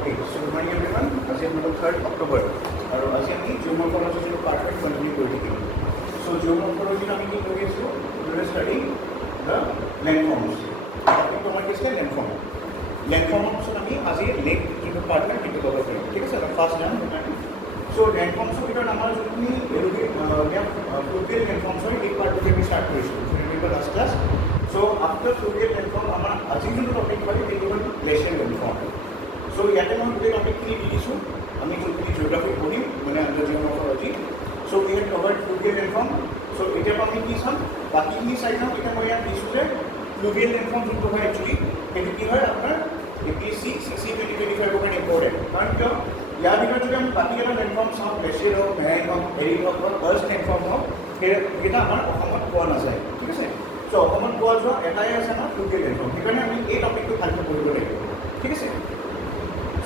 Okay, so good morning everyone. আজি আপোনালোক 3rd October আৰু আজি আমি জিঅ'মৰ্ফলজিৰ পাৰ্ট কন্টিনিউ কৰি থাকিম। So জিঅ'মৰ্ফলজিত আমি কি কৰি আছো? We will study the landforms. Topic তোমাৰ কি আছে landform. Landformৰ পিছত আমি আজি লেক যিটো পাৰ্ট হয় সেইটো কভাৰ কৰিম। ঠিক আছে, ফাৰ্ষ্ট টাইম So landformsৰ ভিতৰত আমাৰ যোনখিনি fluvial landforms হয় এই পাৰ্টটো আমি ষ্টাৰ্ট কৰিছো। Remember last class. So after fluvial landform আমাৰ আজি যোনটো টপিক হয় সেইটো হ'ল glacial landform. So ইয়াতে মই গোটেই টপিকখিনি দি দিছোঁ আমি যোনখিনি জিঅ'গ্ৰাফি পঢ়িম মানে under জিঅ'মৰ্ফলজি। So we had covered fluvial landform. So এতিয়া আমি কি চাম বাকীখিনি চাই লওঁ। এতিয়া মই ইয়াত দিছোঁ যে fluvial landform যোনটো হয় একচুৱেলি সেইটো কি হয় আপোনাৰ APSC CC 2025 কাৰণে ইম্পৰ্টেণ্ট। কাৰণ কিয় ইয়াৰ ভিতৰত যদি আমি বাকীকেইটা লেণ্ডফৰ্ম চাওঁ গ্লেচিয়াৰ হওক মেৰাইন হওক হেৰি হওক বা বাৰ্ষ্ট লেণ্ডফৰ্ম হওক সেইকেইটা আমাৰ অসমত পোৱা নাযায়। ঠিক আছে, চ' অসমত পোৱা যোৱা এটাই আছে আমাৰ ফ্লুভিয়েল লেণ্ডফৰ্ম। সেইকাৰণে আমি এই টপিকটো ভালকৈ পঢ়িব লাগিব। ঠিক আছে,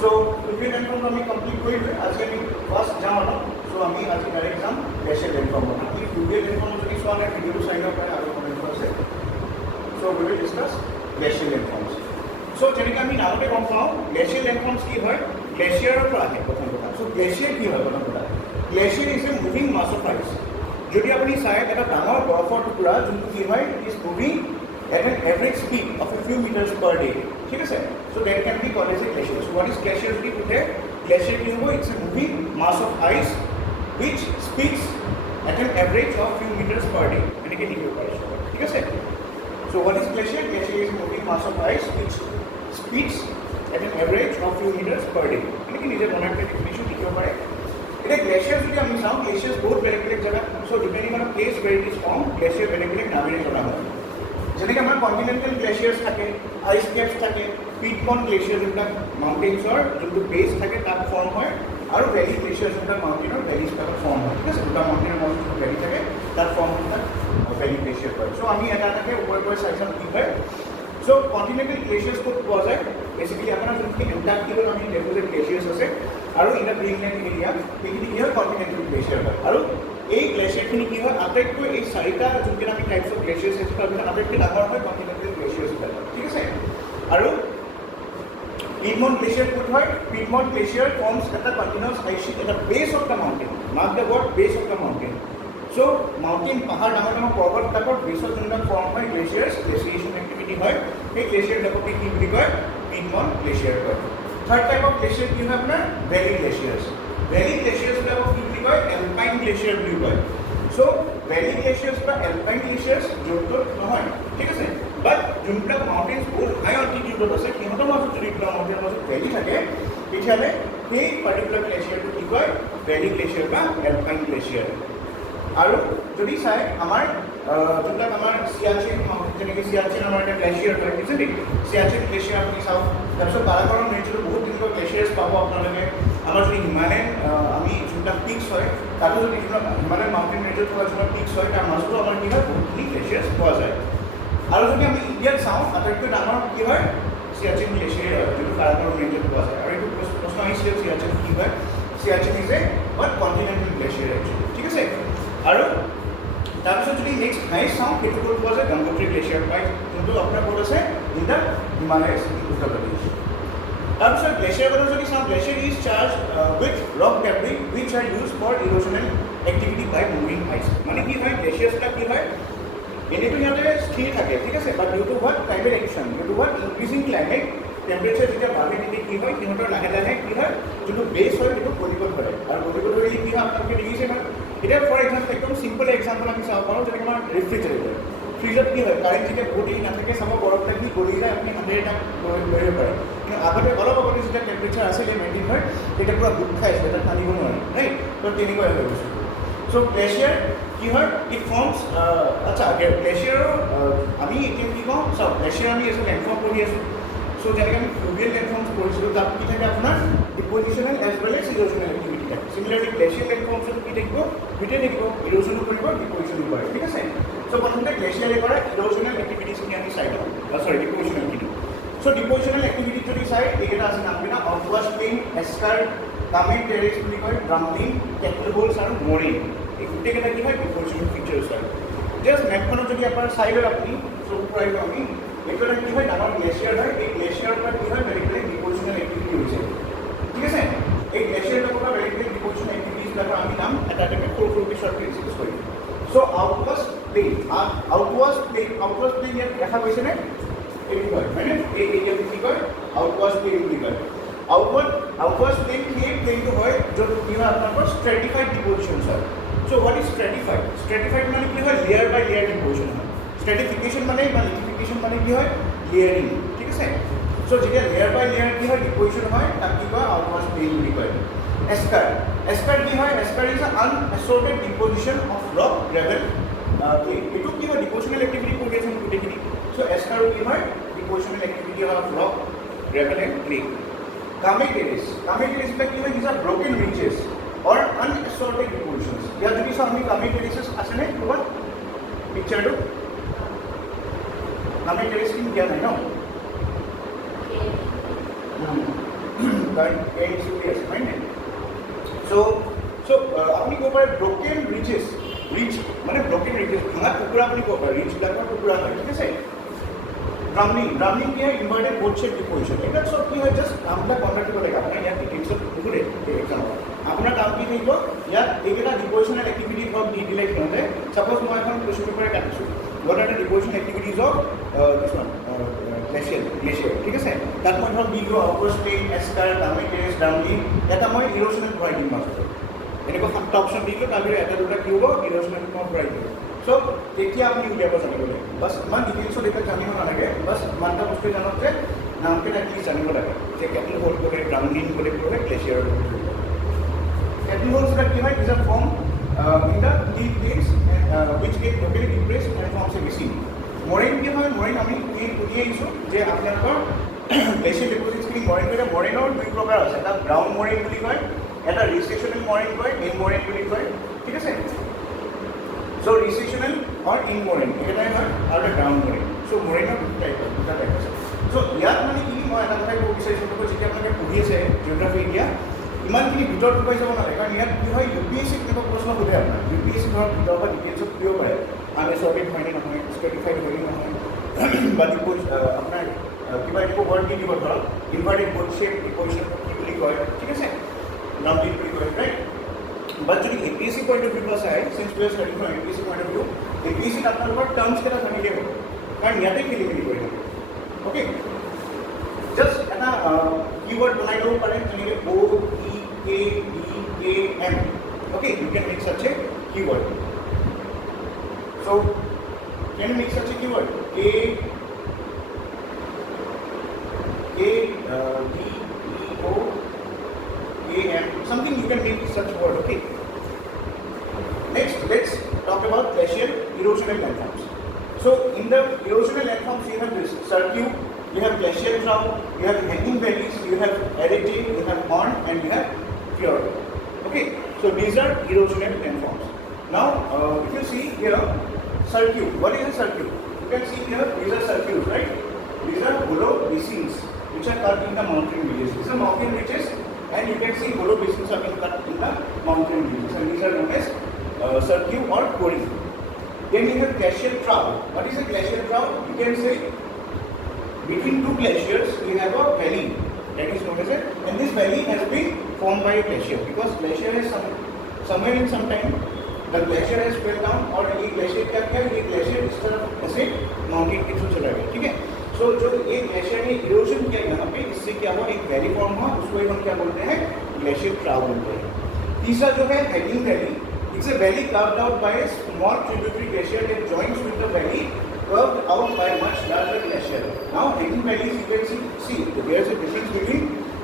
চ' ফ্লুভিয়েল লেণ্ডফৰ্মটো আমি কমপ্লিট কৰিলোঁ। আজি আমি ফাৰ্ষ্ট যাওঁ অলপ। চ' আমি আজি ডাইৰেক্ট যাম গ্লেচিয়াৰ লেণ্ডফৰ্মত। আপুনি ফ্লুভিয়েল লেণ্ডফৰ্ম যদি চোৱা নাই ভিডিঅ'টো চাই ল'ব পাৰে আৰু কমেণ্ট আছে। চ' উই উইল ডিছকাছ গ্লেচিয়াৰ লেণ্ডফৰ্মছ। চ' যেনেকৈ আমি নামতে গম পাওঁ গ্লেচিয়াৰ লেণ্ডফৰ্মছ কি হয় গ্লেচিয়াৰৰ পৰা আহে প্ৰথম কথা। চ' গ্লেচিয়াৰ কি হয় প্ৰথম কথা glacier is a moving mass of ice. যদি আপুনি চাই এটা ডাঙৰ বৰফৰ টুকুৰা যোনটো কি হয় is moving at an average speed of a few metres per day. ঠিক আছে, so' that can be called as a glacier. So' what is glacier যদি সোধে গ্লেচিয়াৰ কি হ'ব it's a moving mass of ice which speeds at an average of few metres per day এনেকৈ লিখিব পাৰিছোঁ। ঠিক আছে, so' what is glacier glacier is moving mass of ice which speeds at an average of few meters per day. এনেকৈ নিজে বনাই পেলাই definition লিখিব পাৰে। এতিয়া গ্লেচিয়াৰ যদি আমি চাওঁ গ্লেচিয়াৰ্ছ বহুত বেলেগ বেলেগ জেগাত so' depending on place where it is form glacier বেলেগ বেলেগ নামেৰে জনা হয়। যেনেকৈ আমাৰ কণ্টিনেণ্টেল গ্লেচিয়াৰ্ছ থাকে আইচ কেপছ থাকে পিটমণ্ট গ্লেচিয়াৰ যোনবিলাক মাউণ্টেইনছৰ যোনটো বেছ থাকে তাত ফৰ্ম হয় আৰু ভেলী গ্লেচিয়াৰ যোনবিলাক মাউণ্টেইনৰ ভেলীজবিলাকত ফৰ্ম হয়। ঠিক আছে, দুটা মাউণ্টেইনৰ মাজত যোনটো ভেলী থাকে তাত ফৰ্ম হয় তাত ভেলী গ্লেচিয়াৰ হয়। চ' আমি এটা এটাকৈ ওপৰে ওপৰে চাই চাম কি হয়। চ' কণ্টিনেণ্টেল গ্লেচিয়াৰ্ছ ক'ত পোৱা যায় বেচিকেলি আপোনাৰ যোনখিনি এণ্টাৰ্কটিকত আমি দেখোঁ যে গ্লেচিয়াৰ্ছ আছে আৰু ইন দ্য গ্ৰীণলেণ্ড এৰিয়া সেইখিনি কি হয় কণ্টিনেণ্টেল গ্লেচিয়াৰ হয়। আৰু এই গ্লেচিয়াৰখিনি কি হয় আটাইতকৈ এই চাৰিটা যোনকেইটা আমি টাইপছ অফ গ্লেচিয়াৰ্ছ আছে তাৰ ভিতৰত আটাইতকৈ ডাঙৰ হয় কণ্টিনেণ্টেল গ্লেচিয়াৰ্ছবিলাক। ঠিক আছে, আৰু পিটমণ্ট গ্লেচিয়াৰ ক'ত হয় পিটমণ্ট গ্লেচিয়াৰ ফৰ্মছ এটা কণ্টিনিউৱাছ আইচ শ্বীট এটা বেছ of the mountain mark the word বেছ অফ দ্য মাউণ্টেইন। চ' মাউণ্টেইন পাহাৰ ডাঙৰ ডাঙৰ পৰ্বতবিলাকৰ বেছত যোনবিলাক ফৰ্ম হয় গ্লেচিয়াৰ্ছ গ্লেচিয়েশ্যন এক্টিভিটি হয় সেই গ্লেচিয়াৰবিলাককে কি বুলি কয় পিটমণ্ট গ্লেচিয়াৰ কয়। থাৰ্ড টাইপ অফ গ্লেচিয়াৰ কি হয় আপোনাৰ ভেলী গ্লেচিয়াৰ্ছ। ভেলী গ্লেচিয়াৰ্ছবিলাকক কি বুলি কয় এলপাইন গ্লেচিয়াৰ বুলি কয়। চ' ভেলী গ্লেচিয়াৰ্ছ বা এলপাইন গ্লেচিয়াৰ্ছ য'ত ত'ত নহয়। ঠিক আছে, বাট যোনবিলাক মাউণ্টেইনছ বহুত হাই অল্টিটিউডত আছে সিহঁতৰ মাজত যদি দুটা মাউণ্টেইনৰ মাজত ভেলী থাকে তেতিয়াহ'লে সেই পাৰ্টিকুলাৰ গ্লেচিয়াৰটো কি কয় ভেলী গ্লেচিয়াৰ বা এলপাইন গ্লেচিয়াৰ। আৰু যদি চাই আমাৰ যোনবিলাক আমাৰ চিয়াচিন যেনেকৈ চিয়াচিন আমাৰ এটা গ্লেচিয়াৰ হয় বুজিছে নেকি চিয়াচিন গ্লেচিয়াৰ আপুনি চাওক। তাৰপিছত কাৰাকৰম ৰেঞ্জতো বহুত তেনেকুৱা গ্লেচিয়াৰ্ছ পাব আপোনালোকে। আমাৰ যদি হিমালয়ান আমি যোনবিলাক পিকছ হয় তাতো যদি হিমালয়ান মাউণ্টেইন ৰেঞ্জত থকা যোনবিলাক পিকছ হয় তাৰ মাজতো আমাৰ কি হয় বহুতখিনি গ্লেচিয়াৰ্ছ পোৱা যায়। আৰু যদি আমি ইণ্ডিয়াত চাওঁ আটাইতকৈ ডাঙৰ কি হয় চিয়াচিন গ্লেচিয়াৰ হয় যোনটো কাৰাকৰম ৰেঞ্জত পোৱা যায়। আৰু এইটো প্ৰশ্ন আহিছিলে চিয়াচিন কি হয় Siachen is a but continental glacier actually. ঠিক আছে, আৰু তাৰপিছত যদি নেক্সট হাইষ্ট চাওঁ সেইটো ক'ত পোৱা যায় গংগোত্ৰী গ্লেচিয়াৰ পায় যোনটো আপোনাৰ ক'ত আছে in the হিমালয়াছ in Uttar Pradesh. তাৰপিছত গ্লেচিয়াৰ কথা যদি চাওঁ glacier is charge with rock debris which are use for erosional activity by moving ice. মানে কি হয় গ্লেচিয়াৰ্ছবিলাক কি হয় এনেইতো সিহঁতে স্থিৰ থাকে। ঠিক আছে, but due to what climate action due to what increasing climate temperature যেতিয়া বাঢ়ে তেতিয়া কি হয় সিহঁতৰ লাহে লাহে কি হয় যোনটো বেছ হয় সেইটো গলিব ধৰে আৰু গলিব ধৰিলে কি হয় আপোনালোকে দেখিছে নহয়। এতিয়া ফৰ এক্সাম্পল একদম চিম্পল এক্সাম্পল আমি চাব পাৰোঁ যেনেকৈ আমাৰ ৰেফ্ৰিজাৰেটৰ ফ্ৰিজত কি হয় কাৰেণ্ট যেতিয়া বহুত দেৰি নাথাকে চাব বৰফ থাকি গলি যায় আপুনি হাতেৰে তাক লৈ আহিব পাৰে। কিন্তু আগতে অলপ আগতে যেতিয়া টেম্পাৰেচাৰ আছিলে 19 হয় তেতিয়া পূৰা গোট খাই আছিলে তাত টানিব নোৱাৰে ৰাইট। তো তেনেকুৱাই হৈ গৈছে। চ' গ্লেচিয়াৰ কি হয় ইট ফৰ্মছ আচ্ছা গ্লেচিয়াৰৰ আমি এতিয়া কি কওঁ চাওক গ্লেচিয়াৰ আমি এজ এ লেণ্ডফৰ্ম পঢ়ি আছোঁ। চ' যেনেকৈ আমি ফ্লুভিয়েল লেণ্ডফৰ্মছ পঢ়িছিলোঁ তাত কি থাকে আপোনাৰ ডিপজিশ্যনেল এজ ৱেল এজ ইৰোশ্যনেল এক্টিভিটি থাকে। চিমিলাৰলি গ্লেচিয়াৰ লেণ্ডফৰ্মছত কি থাকিব দুইটাই থাকিব ইৰোশ্যনো কৰিব ডিপজিশ্যনো কৰে। ঠিক আছে, চ' প্ৰথমতে গ্লেচিয়াৰে কৰা ইৰোশ্যনেল এক্টিভিটিছখিনি আমি চাই লওঁ চৰি ডিপজিশ্যনেলখিনি। চ' ডিপজিশ্যনেল এক্টিভিটিত যদি চাই এইকেইটা আছে নামকেইটা অফৱাছ প্লেইন এস্কাৰ কামেট টেৰেছ বুলি কয় ড্ৰামলিং কেটল হোলছ আৰু মৰিং এই গোটেইকেইটা কি হয় ডিপজিশ্যনেল ফিচাৰ্ছ হয়। জাষ্ট মেপখনত যদি আপোনাৰ চাই লয় আপুনি চকু ফুৰাইব আমি এইটো এটা কি হয় ডাঙৰ গ্লেচিয়াৰ হয়। এই গ্লেচিয়াৰৰ পৰা কি হয় বেলেগ বেলেগ ডিপজিশ্যনেল এক্টিভিটি হৈছে। কৈছে নে এইটো হয় হয়নে এই এৰিয়াটো কি কয় আউটৱাশ প্লেন বুলি কয় আউটৱাশ প্লেন সেই প্লেনটো হয় য'ত কি হয় আপোনালোকৰ স্ট্ৰেটিফাইড ডিপোজিশ্যনছ হয় চ' হোৱাট ইজ স্ট্ৰেটিফাইড মানে কি হয় লেয়াৰ বাই লেয়াৰ ডিপোজিশ্যন হয় স্ট্ৰেটিফিকেশ্যন মানে বা লিকুইফিকেশ্যন মানে কি হয় লেয়াৰিং ঠিক আছে চ' যেতিয়া লেয়াৰ বাই লেয়াৰ কি হয় ডিপোজিশ্যন হয় তাক কি কয় আউটৱাশ প্লেন বুলি কয় এস্কাৰ কি হয় এস্কাৰ ইজ আনএছৰ্টেড ডিপোজিশ্যন অফ ৰক গ্ৰেভেল এইটো কি হয় ডিপোজিশ্যনেল এক্টিভিটি কৰি আছে গোটেইখিনি চ' এস্কাৰো কি হয় depositional activity of rock gravel and clay kame terraces বিলাক কি হয় these are broken ridges or unsorted depositions ইয়াত যদি চাওঁ আমি কামে টেৰেছেছ আছেনে ক'ৰবাত পিকচাৰটো কামে টেৰেছ কিন্তু দিয়া নাই ন আছে হয় নাই চ' আপুনি ক'ব পাৰে ব্ৰকেন ৰিচ মানে ব্ৰকেন ৰিচেছ ভাঙা টুকুৰা আপুনি ক'ব পাৰে ৰিচবিলাকৰ টুকুৰা হয় ঠিক আছে ড্ৰামলিং কি হয় ইনভাৰ্টেড বোথ শেপ ডিপোজিশ্যন এইবিলাক চব কি হয় জাষ্ট কামবিলাক কণ্ট্ৰেক্ট কৰিব লাগে আপোনাৰ ইয়াত ডিটেইলছত নুসুধে এক্সামত আপোনাৰ কাম কি থাকিব ইয়াত এইকেইটা ডিপোজিশ্যনেল এক্টিভিটি ধৰক দি দিলে সিহঁতে ছাপ'জ মই এখন question পেপাৰে কাটিছোঁ what are the deposition activities of this one glacier ঠিক আছে তাত মই ধৰক দিলোঁ আউটৱাশ প্লেন এস্কাৰ কামে টেৰেছ ড্ৰামলিং এটা মই ইৰোশ্যনেল ভৰাই দিম মাছটো এনেকুৱা 7টা অপশ্যন দিলোঁ তাৰ ভিতৰত এটা দুটা কি হ'ব ইৰোশ্যনেল মই ভৰাই দিলোঁ চ' তেতিয়া আপুনি উলিয়াব জানিব লাগে বাছ ইমান ডিটেইলছত এইবিলাক জানিব নালাগে বাছ ইমানটা বস্তু জানক যে নামকেইটা এটলিষ্ট জানিব লাগে যে কেটল হোল কৰে ড্ৰামলিং কৰে গ্লেচিয়াৰ কেটল হোলছবিলাক কি হয় is a form in the deep plains which get locally depressed and forms a basin. Moraine কি হয় moraine আমি বুঝিয়ে আহিছোঁ যে আপোনালোকৰ গ্লেচিয়াৰ ডিপোজিটছখিনি মৰেইনৰ দুই প্ৰকাৰ আছে এটা গ্ৰাউণ্ড মৰেইন বুলি কয় এটা ৰিচেশ্যনেল মৰেইন কয় ইন মৰেইন বুলি কয় ঠিক আছে চ' ৰিচেশ্যনেল অৰ ইন মৰেইন এইকেইটাই হয় আৰু এটা গ্ৰাউণ্ড মৰেইন চ' মৰেইনৰ দুটা টাইপ আছে চ' ইয়াত মানে কি মই এটা কথাই ক'ব বিচাৰিছোঁ যেতিয়া আপোনালোকে পঢ়ি আছে জিঅ'গ্ৰাফী এতিয়া ইমানখিনি ভিতৰত সোমাই যাব নালাগে কাৰণ ইয়াত কি হয় UPSC কেনেকুৱা প্ৰশ্ন সোধে আপোনাৰ UPSC ধৰক ভিতৰৰ পৰা ডিটেইলছত সুধিব পাৰে আনএছৰ্টেড হয়নে নহয় স্ট্ৰেটিফাইড হয়নে নহয় বা আপোনাৰ কিবা এনেকুৱা ৱৰ্ড দি দিব ধৰক ইনভাৰ্টেড বোথ শেপ ডিপোজিশ্যন কি বুলি কয় ঠিক আছে ড্ৰামলিং বুলি কয় ৰাইট বাট যদি APSC পইণ্ট অফ ভিউ পৰা চাই since to study from APSC point of view APSCত আপোনালোকৰ টাৰ্মছ কেইটা জানিলে হ'ব কাৰণ ইয়াতে খেলি মেলি কৰি থাকে অ'কে জাষ্ট এটা कीवर्ड बनाई लो पड़े चलिए OEKDAM okay you can make such a keyword so can you make such a keyword DEOAM something you can make such word okay next let's talk about glacial erosional landforms so in the erosional landforms you have this cirque you have glacial trough, you have hanging valleys, you have erratic, you have horn, and you have fjord. Okay, so these are erosional landforms. Now, if you see here, cirque. What is a cirque? You can see here, these are cirques, right? These are hollow basins which are cut in the mountain ridges. These are mountain ridges, and you can see hollow basins are being cut in the mountain ridges, and these are known as cirque or quarry. Then you have glacial trough. What is a glacial trough? You can say between two glaciers we have a valley that is known as a and this valley has been formed by a glacier because glacier has somewhere in some time the glacier has fell down और ये glacier क्या किया ये glacier इस तरफ ऐसे mountain के through चला गया ठीक है so जो ये glacier ने erosion किया यहाँ पे इससे क्या हुआ एक valley form हुआ उसको हम क्या बोलते हैं glacial trough बोलते हैं तीसरा जो है hanging valley it's a valley carved out by a small tributary glacier that joins with the valley curved out by a much larger glacier. Now, hanging valleys you can see there is a difference between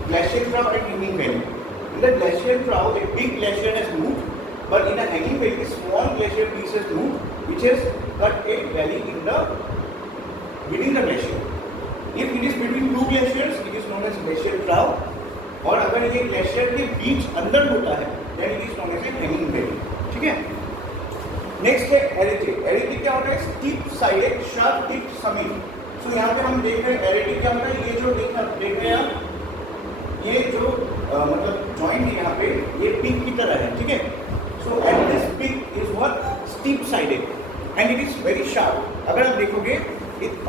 glacial trough and hanging valley. In the glacial trough, a big glacier has moved, but in a hanging valley, small glacier piece has moved, which has cut a valley within the glacier. If it is between two glaciers, it is known as glacial trough. और अगर ये glacier के बीच अंदर होता है, then it is known as a hanging valley. ठीक है? Next है एरेटिक क्या होता है steep sided sharp tip summit so यहाँ पे हम देख रहे हैं एरेटिक क्या होता है ये जो देख रहे हैं आप ये जो मतलब जॉइंट है यहाँ पे ये पिक की तरह है ठीक है so and this peak is what steep sided and it is very sharp अगर आप देखोगे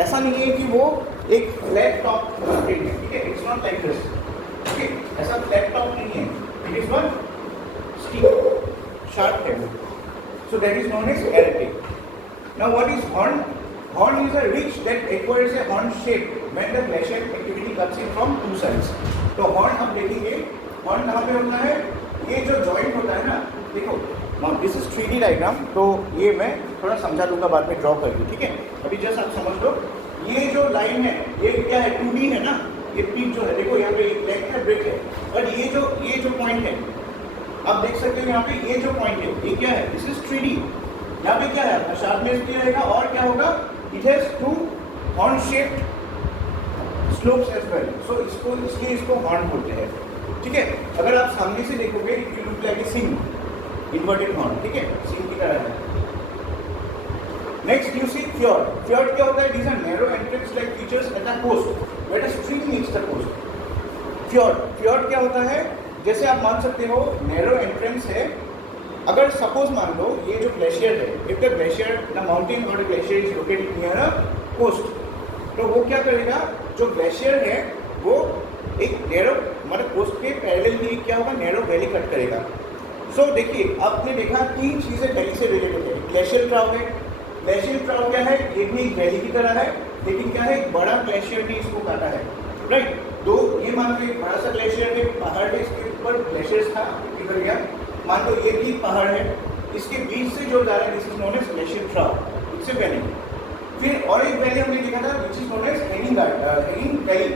ऐसा नहीं है कि वो एक फ्लैट टॉप है ठीक है it's not like this okay ऐसा फ्लैट टॉप नहीं है it is what steep sharp है So that is known as erratic. Now what is horn? Horn is a ridge that acquires a horn shape when the glacial activity comes in from two sides. तो horn हम देखेंगे, horn कहाँ पे होता है? ये जो joint होता है ना, देखो, now this is 3D diagram, तो ये मैं थोड़ा समझा दूंगा बाद में ड्रॉ करके, ठीक है? अभी जस्ट आप समझ लो, ये जो लाइन है, ये क्या है? 2D है ना? ये पीक जो है, देखो यहाँ पे एक लेग है, ब्रेक है, और ये जो पॉइंट है, आप देख सकते हो यहाँ पे ये जो पॉइंट है, ये क्या है? This is 3D. यहाँ पे क्या है? आपका शार्पनेस भी रहेगा और क्या होगा? It has two horn shaped slopes as well. So इसको इसलिए इसको हॉर्न बोलते हैं, ठीक है? अगर आप सामने से देखोगे, it will look like a सिंग, इन्वर्टेड हॉर्न, ठीक है? सिंग की तरह है. Next you see fjord. Fjord क्या होता है? These are narrow entrance like features at the coast where the stream meets the coast. Fjord क्या होता है? जैसे आप मान सकते हो नैरो एंट्रेंस है. अगर सपोज मान लो ये जो ग्लेशियर है, if the glacier the mountain और the glacier is located near a coast, तो वो क्या करेगा? जो ग्लेशियर है वो एक नैरो मतलब कोस्ट के पैरेलल क्या होगा? नैरो वैली कट करेगा. सो देखिए, आपने देखा 3 चीज़ें वैली से रिलेटेड है. ग्लेशियर ट्राउ है. ग्लेशियर ट्राउ क्या है? ये भी एक वैली की तरह है, लेकिन क्या है? एक बड़ा ग्लेशियर ने इसको काटा है, राइट? तो ये मान लो एक बड़ा सा ग्लेशियर है, पहाड़ है, इसके ऊपर ग्लेशियर्स था, पिघल गया. मान लो ये भी पहाड़ है, इसके बीच से जो जा रहा है, this is known as glacier trough. It's a valley. फिर और एक वैली हमने देखा था which is known as hanging valley.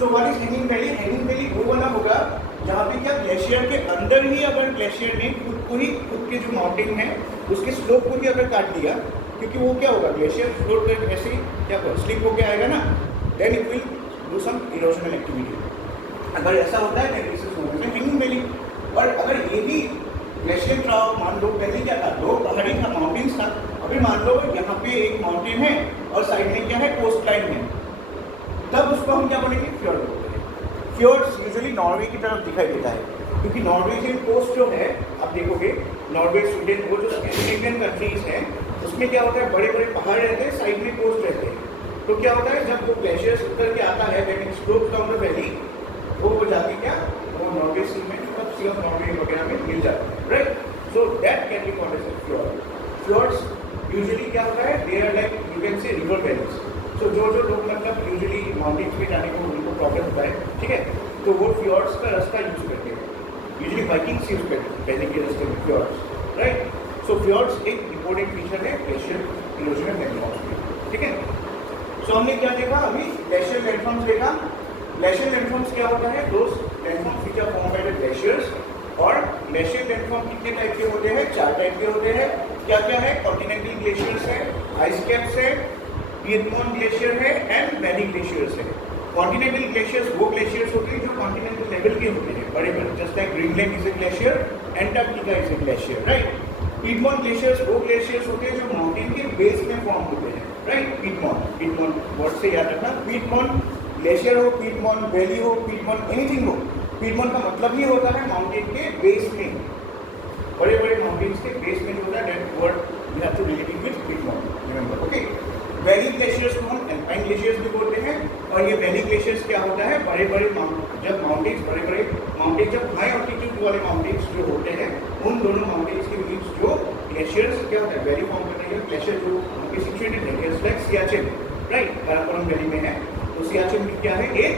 So what is hanging valley? Hanging valley वो वाला होगा जहाँ पे क्या ग्लेशियर के अंदर ही अगर ग्लेशियर ने खुद के जो माउंटेन है उसके स्लोप को भी अगर काट दिया, क्योंकि वो क्या होगा? ग्लेशियर फ्लोट कर ऐसे क्या स्लिप होकर आएगा ना, then it will do some erosional activity. अगर ऐसा होता है this is known as hanging valley. और अगर ये भी ग्लेशियर ट्राउ मान लो, पहले क्या था? 2 पहाड़ी था, माउंटेन्स था. अभी मान लो यहाँ पे एक माउंटेन है और साइड में क्या है? कोस्ट लाइन है. तब उसको हम क्या बोलेंगे? फ्योर्ड बोलते हैं. फ्योर्ड्स यूजुअली नॉर्वे की तरफ दिखाई देता है, क्योंकि नॉर्वेजियन कोस्ट जो है, आप देखोगे नॉर्वे, स्वीडन, वो जो स्कैंडिनेवियन कंट्रीज हैं, उसमें क्या होता है? बड़े बड़े पहाड़ रहते हैं, साइड में कोस्ट रहते हैं. तो क्या होता है? जब वो ग्लेशियर्स उतर के आता है, when it slopes down the valley, वो जाके क्या वो नॉर्वे सी में, मतलब सी ऑफ नॉर्वे वगैरह में मिल जाता है, right? So that can be called as a fjord. Fjords usually क्या होता है? They are like you can say river valleys. So जो लोग मतलब यूजुअली माउंटेन्स में जाने को उनको प्रॉब्लम होता है, ठीक है, तो वो फ्योर्ड्स का रास्ता यूज करते हैं. यूजुअली बाइकिंग्स यूज करते हैं पहले के रास्ते में फ्योर्ड्स, राइट? सो फ्योर्ड्स एक इंपॉर्टेंट फीचर है ग्लेशियर इरोजन लैंडफॉर्म्स में, ठीक है? सो हमने क्या देखा अभी? ग्लेशियर लैंडफॉर्म्स देखा. ग्लेशियर लैंडफॉर्म्स क्या होता है? Those landforms which are formed by the glaciers. और ग्लेशियर लैंडफॉर्म कितने टाइप के होते हैं? 4 टाइप के होते हैं. क्या क्या है? कॉन्टिनेंटल ग्लेशियर्स है, आइस कैप्स है, पिएडमोंट ग्लेशियर है एंड वैली ग्लेशियर्स है. कॉन्टिनेंटल ग्लेशियर्स वो ग्लेशियर्स होते हैं जो कॉन्टिनेंटल लेवल के होते हैं, बड़े बड़े, just like Greenland is a glacier, Antarctica is a glacier, right? Piedmont glaciers वो ग्लेशियर्स होते हैं जो माउंटेन के बेस में फॉर्म होते हैं, राइट? पिएडमोंट वर्ड से याद रखना. पिएडमोंट ग्लेशियर हो, पिएडमोंट वैली हो, पिएडमोंट एनीथिंग हो, पिएडमोंट का मतलब ही होता है माउंटेन के बेस में, बड़े बड़े माउंटेन्स के बेस में जो होता है, that word we have to relate it with piedmont, remember, okay? Valley glaciers को हम एल्पाइन ग्लेशियर्स भी बोलते हैं. और ये वैली ग्लेशियर्स क्या होता है? बड़े बड़े जब माउंटेन्स, बड़े बड़े माउंटेन, जब हाई ऑल्टीट्यूड वाले माउंटेन्स जो होते हैं, उन दोनों माउंटेन्स के बीच जो ग्लेशियर्स क्या होता है? वैली फॉर्म करते हैं. ग्लेशियर जो उनके सिचुएटेड है, just like Siachen, right? Karakoram valley में है. तो सियाचिन भी क्या है? एक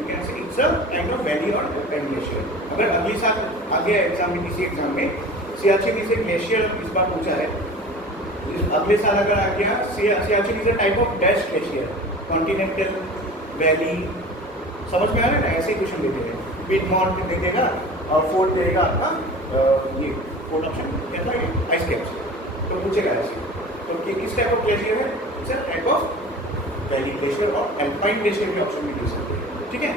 यू कैन से it's a kind of valley और एल्पाइन ग्लेशियर. अगर अगले साल आ गया एग्जाम में, किसी एग्जाम में सियाचिन इज ए ग्लेशियर इस बार पूछा है, अगले साल अगर आ गया Siachen is a type of dash glacier, continental valley, समझ में आ रहा है ना? ऐसे ही क्वेश्चन देते हैं. पिएडमोंट दे देगा और फोर्थ देगा आपका ये फोर्थ ऑप्शन क्या था? ये आइस कैप्स. तो पूछेगा ऐसे. तो किस टाइप ऑफ ग्लेशियर है? It's a type of valley glacier. और एल्पाइन ग्लेशियर के ऑप्शन भी दे सकते हैं, ठीक है?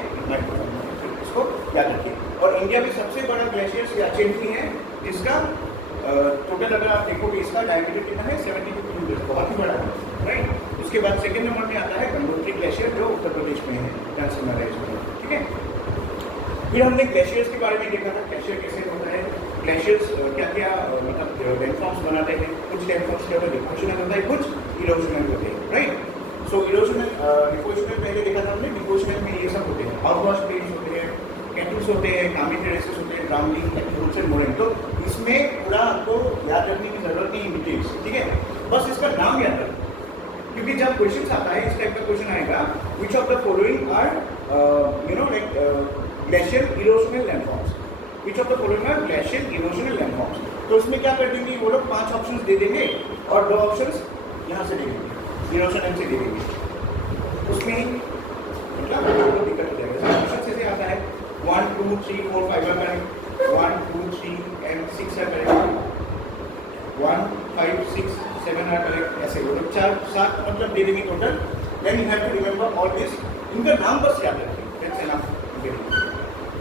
इसको याद रखिए. और इंडिया में सबसे बड़ा ग्लेशियर सियाचिन ही है, जिसका टोटल अगर आप देखोगे इसका डायमीटर कितना है? 72 किलोमीटर, बहुत ही बड़ा है, राइट? उसके बाद सेकंड नंबर में आता है गंगोत्री ग्लेशियर, जो उत्तर प्रदेश में है, ठीक है? फिर हमने ग्लेशियर्स के बारे में देखा था, ग्लेशियर कैसे होता है, ग्लेशियर्स क्या क्या मतलब लैंडफॉर्म्स बनाते हैं. कुछ लैंडफॉर्म्स क्या होता है? डिपोजिशनल होता है, कुछ इरोजनल होते हैं, राइट? सो इरोजनल, डिपोजिशनल पहले देखा था हमने. डिपोजिशनल में ये सब होते हैं, आउटवॉश प्लेन्स होते हैं, कैटल्स होते हैं, कामी टेरेसेस होते हैं, ग्राउंडिंग, रूट्स एंड मोरेन. तो इसमें पूरा आपको याद रखने की जरूरत नहीं है डिटेल्स, ठीक है? बस इसका नाम याद रखो, क्योंकि जब क्वेश्चन आता है इस टाइप का क्वेश्चन आएगा, which of the following are glacier erosional landforms, which of the following are glacier erosional landforms. तो इसमें क्या कर देंगे वो लोग 5 ऑप्शंस दे देंगे और 2 ऑप्शंस यहाँ से दे देंगे, इरोशन से दे देंगे। उसमें मतलब दिक्कत हो जाएगा। क्वेश्चन ऐसे आता है 1 2 3 4 5 का करेंगे, 1 2 3 and 6 है करेक्ट, 1 5 6 7 है करेक्ट, ऐसे वो लोग 4 7 मतलब दे देंगे टोटल। Then you have to remember all this, इनका नाम बस याद रखें, दैट्स एनफ।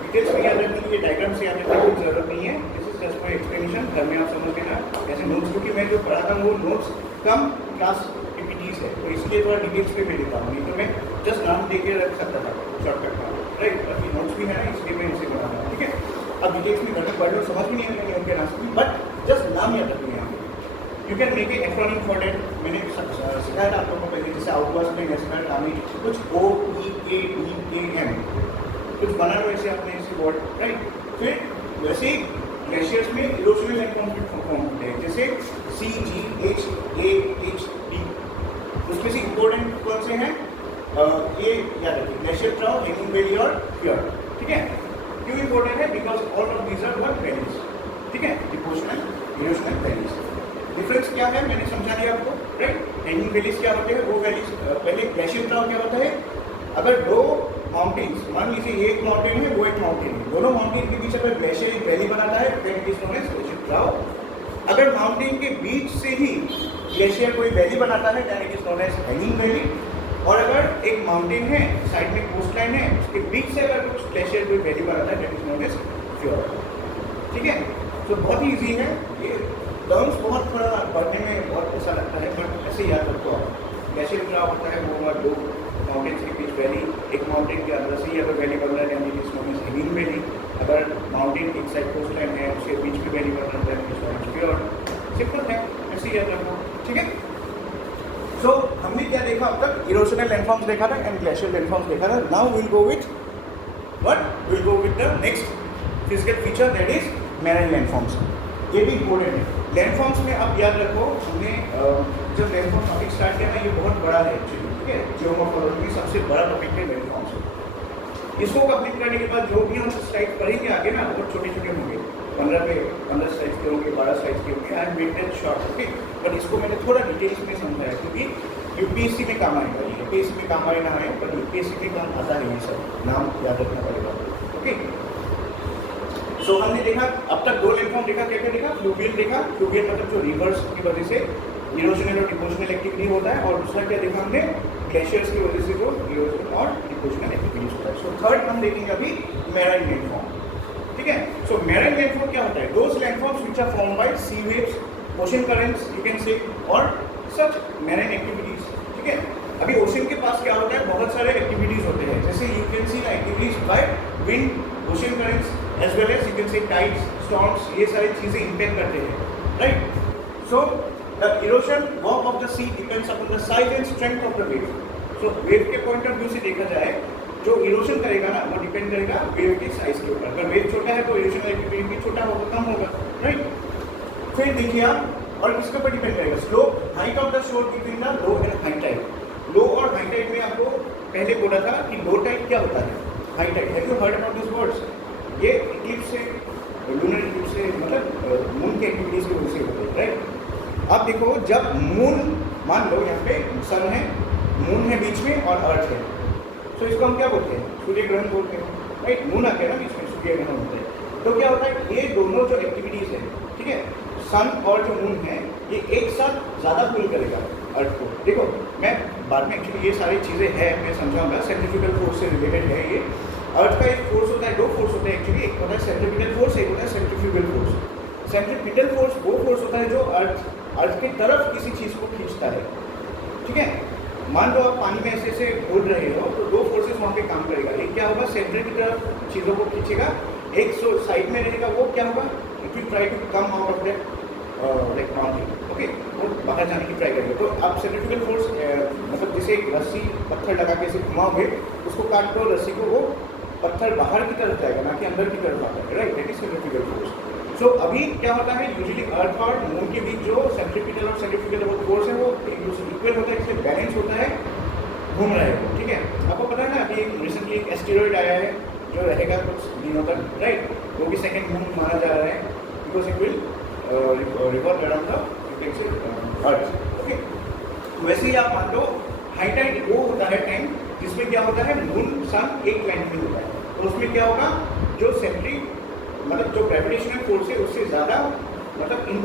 डिटेल्स में याद रखने के लिए डायग्राम से याद रखने की जरूरत नहीं है, this is just for explanation, घर में आप समझ लेना। ऐसे नोट्स क्योंकि मैं जो पढ़ाता हूँ वो नोट्स कम क्लास पीपीटीज है, तो इसलिए थोड़ा डिटेल्स पे मैं देता हूँ, नहीं तो मैं जस्ट नाम दे के रख सकता था शॉर्टकट का, राइट। अभी नोट्स भी है ना, इसलिए मैं इसे बना रहा हूँ, ठीक है। अब डिटेल्स में घर में पढ़ लो, समझ भी नहीं आएंगे उनके नाम, बट जस्ट नाम याद रखने हैं। You can make a acronym for that, मैंने सिखाया था आप लोगों को पहले, जैसे आउटवर्स में नेशनल आर्मी कुछ OEADAM कुछ बना लो ऐसे आपने इसे वर्ड, राइट। फिर वैसे ही ग्लेशियर्स में इरोशनल लैंडफॉर्म्स भी फॉर्म होते हैं, जैसे CGHAHD, उसमें से इंपॉर्टेंट कौन से हैं ये याद रखिए, ग्लेशियर ट्राउ, हैंगिंग वैली और फ्योर्ड, ठीक है। क्यों इंपॉर्टेंट है? Because all of these are one valleys, ठीक है, डिपोर्शनल इरोशनल वैलीज। डिफरेंस क्या है मैंने समझा दिया आपको, राइट। हैंगिंग वैलीज क्या होते हैं, वो वैलीज पहले ग्लेशियर ट्राउ क्या होता है, अगर 2 माउंटेन्स, मान लीजिए ये एक माउंटेन है वो एक माउंटेन है, दोनों माउंटेन के बीच अगर ग्लेशियर एक वैली बनाता है then it is known as glacier trough. अगर माउंटेन के बीच से ही ग्लेशियर कोई वैली बनाता है then it is known as hanging valley. और अगर एक माउंटेन है साइड में कोस्ट लाइन है उसके बीच से अगर कुछ ग्लेशियर कोई वैली बनाता है that is known as fjord, ठीक है। तो बहुत ही ईजी है, ये टर्म्स बहुत थोड़ा पढ़ने में बहुत ऐसा लगता है, बट ऐसे याद रखो आप। ग्लेशियर ट्राउ होता है वो 2 माउंटेन्स के बीच वैली, एक माउंटेन के अंदर से ही अगर वैली बन रहा है यानी इस नोन एज हैंगिंग वैली। अगर माउंटेन एक साइड कोस्ट लाइन है उसके बीच में वैली बन रहा है इस नोन एज फ्योर्ड। सिंपल है, ऐसे ही याद रखो, ठीक है। सो हमने क्या देखा अब तक, इरोशनल लैंडफॉर्म्स देखा था एंड ग्लेशियर लैंडफॉर्म्स देखा था। Now will go with what, will go with the next physical feature that is marine landforms. ये भी इंपॉर्टेंट है। लैंडफॉर्म्स में आप याद रखो, हमने जब लैंडफॉर्म टॉपिक स्टार्ट किया ना, ये बहुत बड़ा है एक्चुअली, ठीक है। जियोमॉर्फोलॉजी में सबसे बड़ा टॉपिक है लैंडफॉर्म्स। इसको कंप्लीट करने के बाद जो भी हम स्लाइड पढ़ेंगे आगे ना, बहुत छोटे छोटे होंगे, 15 स्लाइड्स के होंगे, 12 स्लाइड्स के होंगे, I made that short, okay. But इसको मैंने थोड़ा डिटेल्स में समझाया क्योंकि यूपीएससी में काम आएगा, ये यूपीएससी में काम आए ना आए, पर यूपीएससी में काम आता है, ये सब नाम याद रखना पड़ेगा, ओके। सो हमने देखा अब तक 2 लैंडफॉर्म देखा, क्या क्या देखा, फ्लूवियल देखा, फ्लूवियल मतलब जो रिवर्स की वजह से इरोशनल और डिपोर्शनल एक्टिविटी होता है, और दूसरा क्या देखा हमने, ग्लेशियर्स की वजह से जो इरोशन और डिपोर्शनल एक्टिविटीज होता है। सो थर्ड हम देखेंगे अभी मैराइन लैंडफॉर्म, ठीक है। सो मैराइन लैंडफॉर्म क्या होता है, those landforms which are formed by sea waves, ocean currents you can say, और सच मैराइन एक्टिविटीज, ठीक है। अभी ओशन के पास क्या होता है, बहुत सारे एक्टिविटीज होते हैं, जैसे you can see activities by wind, ocean currents as well as you can say tides, storms, ये सारी चीजें इंपैक्ट करते हैं, right. So the erosion work of the sea depends upon the size and strength of the wave. So wave के point of view से देखा जाए, जो इरोशन करेगा ना वो डिपेंड करेगा वेव के साइज के ऊपर। अगर वेव छोटा है तो इरोशन एक्टिविटी भी छोटा होगा, कम होगा, राइट। फिर देखिए आप, और किसके ऊपर डिपेंड करेगा, slope, height of the shore between the low and high tide. Low और हाई टाइड में आपको पहले बोला था कि लो टाइड क्या होता है, high tide. Have you heard about this words? ये इक्लिप्स से, लूनर इक्लिप्स से, मतलब मून की एक्टिविटीज की वजह से होते हैं, राइट। अब देखो, जब मून, मान लो यहाँ पे सन है, मून है बीच में और अर्थ है, तो इसको हम क्या बोलते हैं, सूर्य ग्रहण बोलते हैं, राइट। मून आते हैं ना बीच में, सूर्य ग्रहण होते हैं। तो क्या होता है, ये दोनों जो एक्टिविटीज है, ठीक है, सन और जो मून है, ये एक साथ ज़्यादा पुल करेगा अर्थ को। देखो मैं बाद में एक्चुअली ये सारी चीज़ें हैं मैं समझाऊंगा, सेंट्रीफ्यूगल फोर्स से रिलेटेड है ये। अर्थ का एक फोर्स होता है, 2 फोर्स होते हैं एक्चुअली, एक होता है सेंट्रीपिटल फोर्स, एक होता है सेंट्रीफ्यूगल फोर्स। सेंट्रीपिटल फोर्स वो फोर्स होता है जो अर्थ की तरफ किसी चीज़ को खींचता है, ठीक है। मान लो आप पानी में ऐसे ऐसे घूर रहे हो, तो 2 फोर्सेस वहाँ पे काम करेगा। एक क्या होगा, सेंटर की तरफ चीज़ों को खींचेगा, एक साइड में रहेगा, वो क्या होगा, it will try to come out of that like mountain, okay, वो बाहर जाने की ट्राई करेगा। तो आप सेंट्रीफ्यूगल फोर्स मतलब जैसे एक रस्सी पत्थर लगा के ऐसे घुमाओगे, उसको काट दो रस्सी को, वो पत्थर बाहर की तरफ जाएगा, ना कि अंदर की तरफ आता है, right. That is centrifugal force. So अभी क्या होता है, यूजुअली अर्थ और मून के बीच जो सेंट्रीपिटल और सेंट्रीफ्यूगल वो फोर्स है वो एक दूसरे इक्वल होता है, इसलिए बैलेंस होता है, घूम रहा है, ठीक है। आपको पता है ना अभी रिसेंटली एक एस्टेरॉइड आया है जो रहेगा कुछ दिनों तक, राइट, वो भी सेकंड मून माना जा रहा है because it will revolve around the earth, okay. वैसे ही आप मान लो हाई टाइड वो होता है टाइम जिसमें क्या होता है मून सन एक लाइन में होता है, तो उसमें क्या होगा जो सेंट्री मतलब जो ग्रेविटेशनल फोर्स है उससे ज़्यादा मतलब इन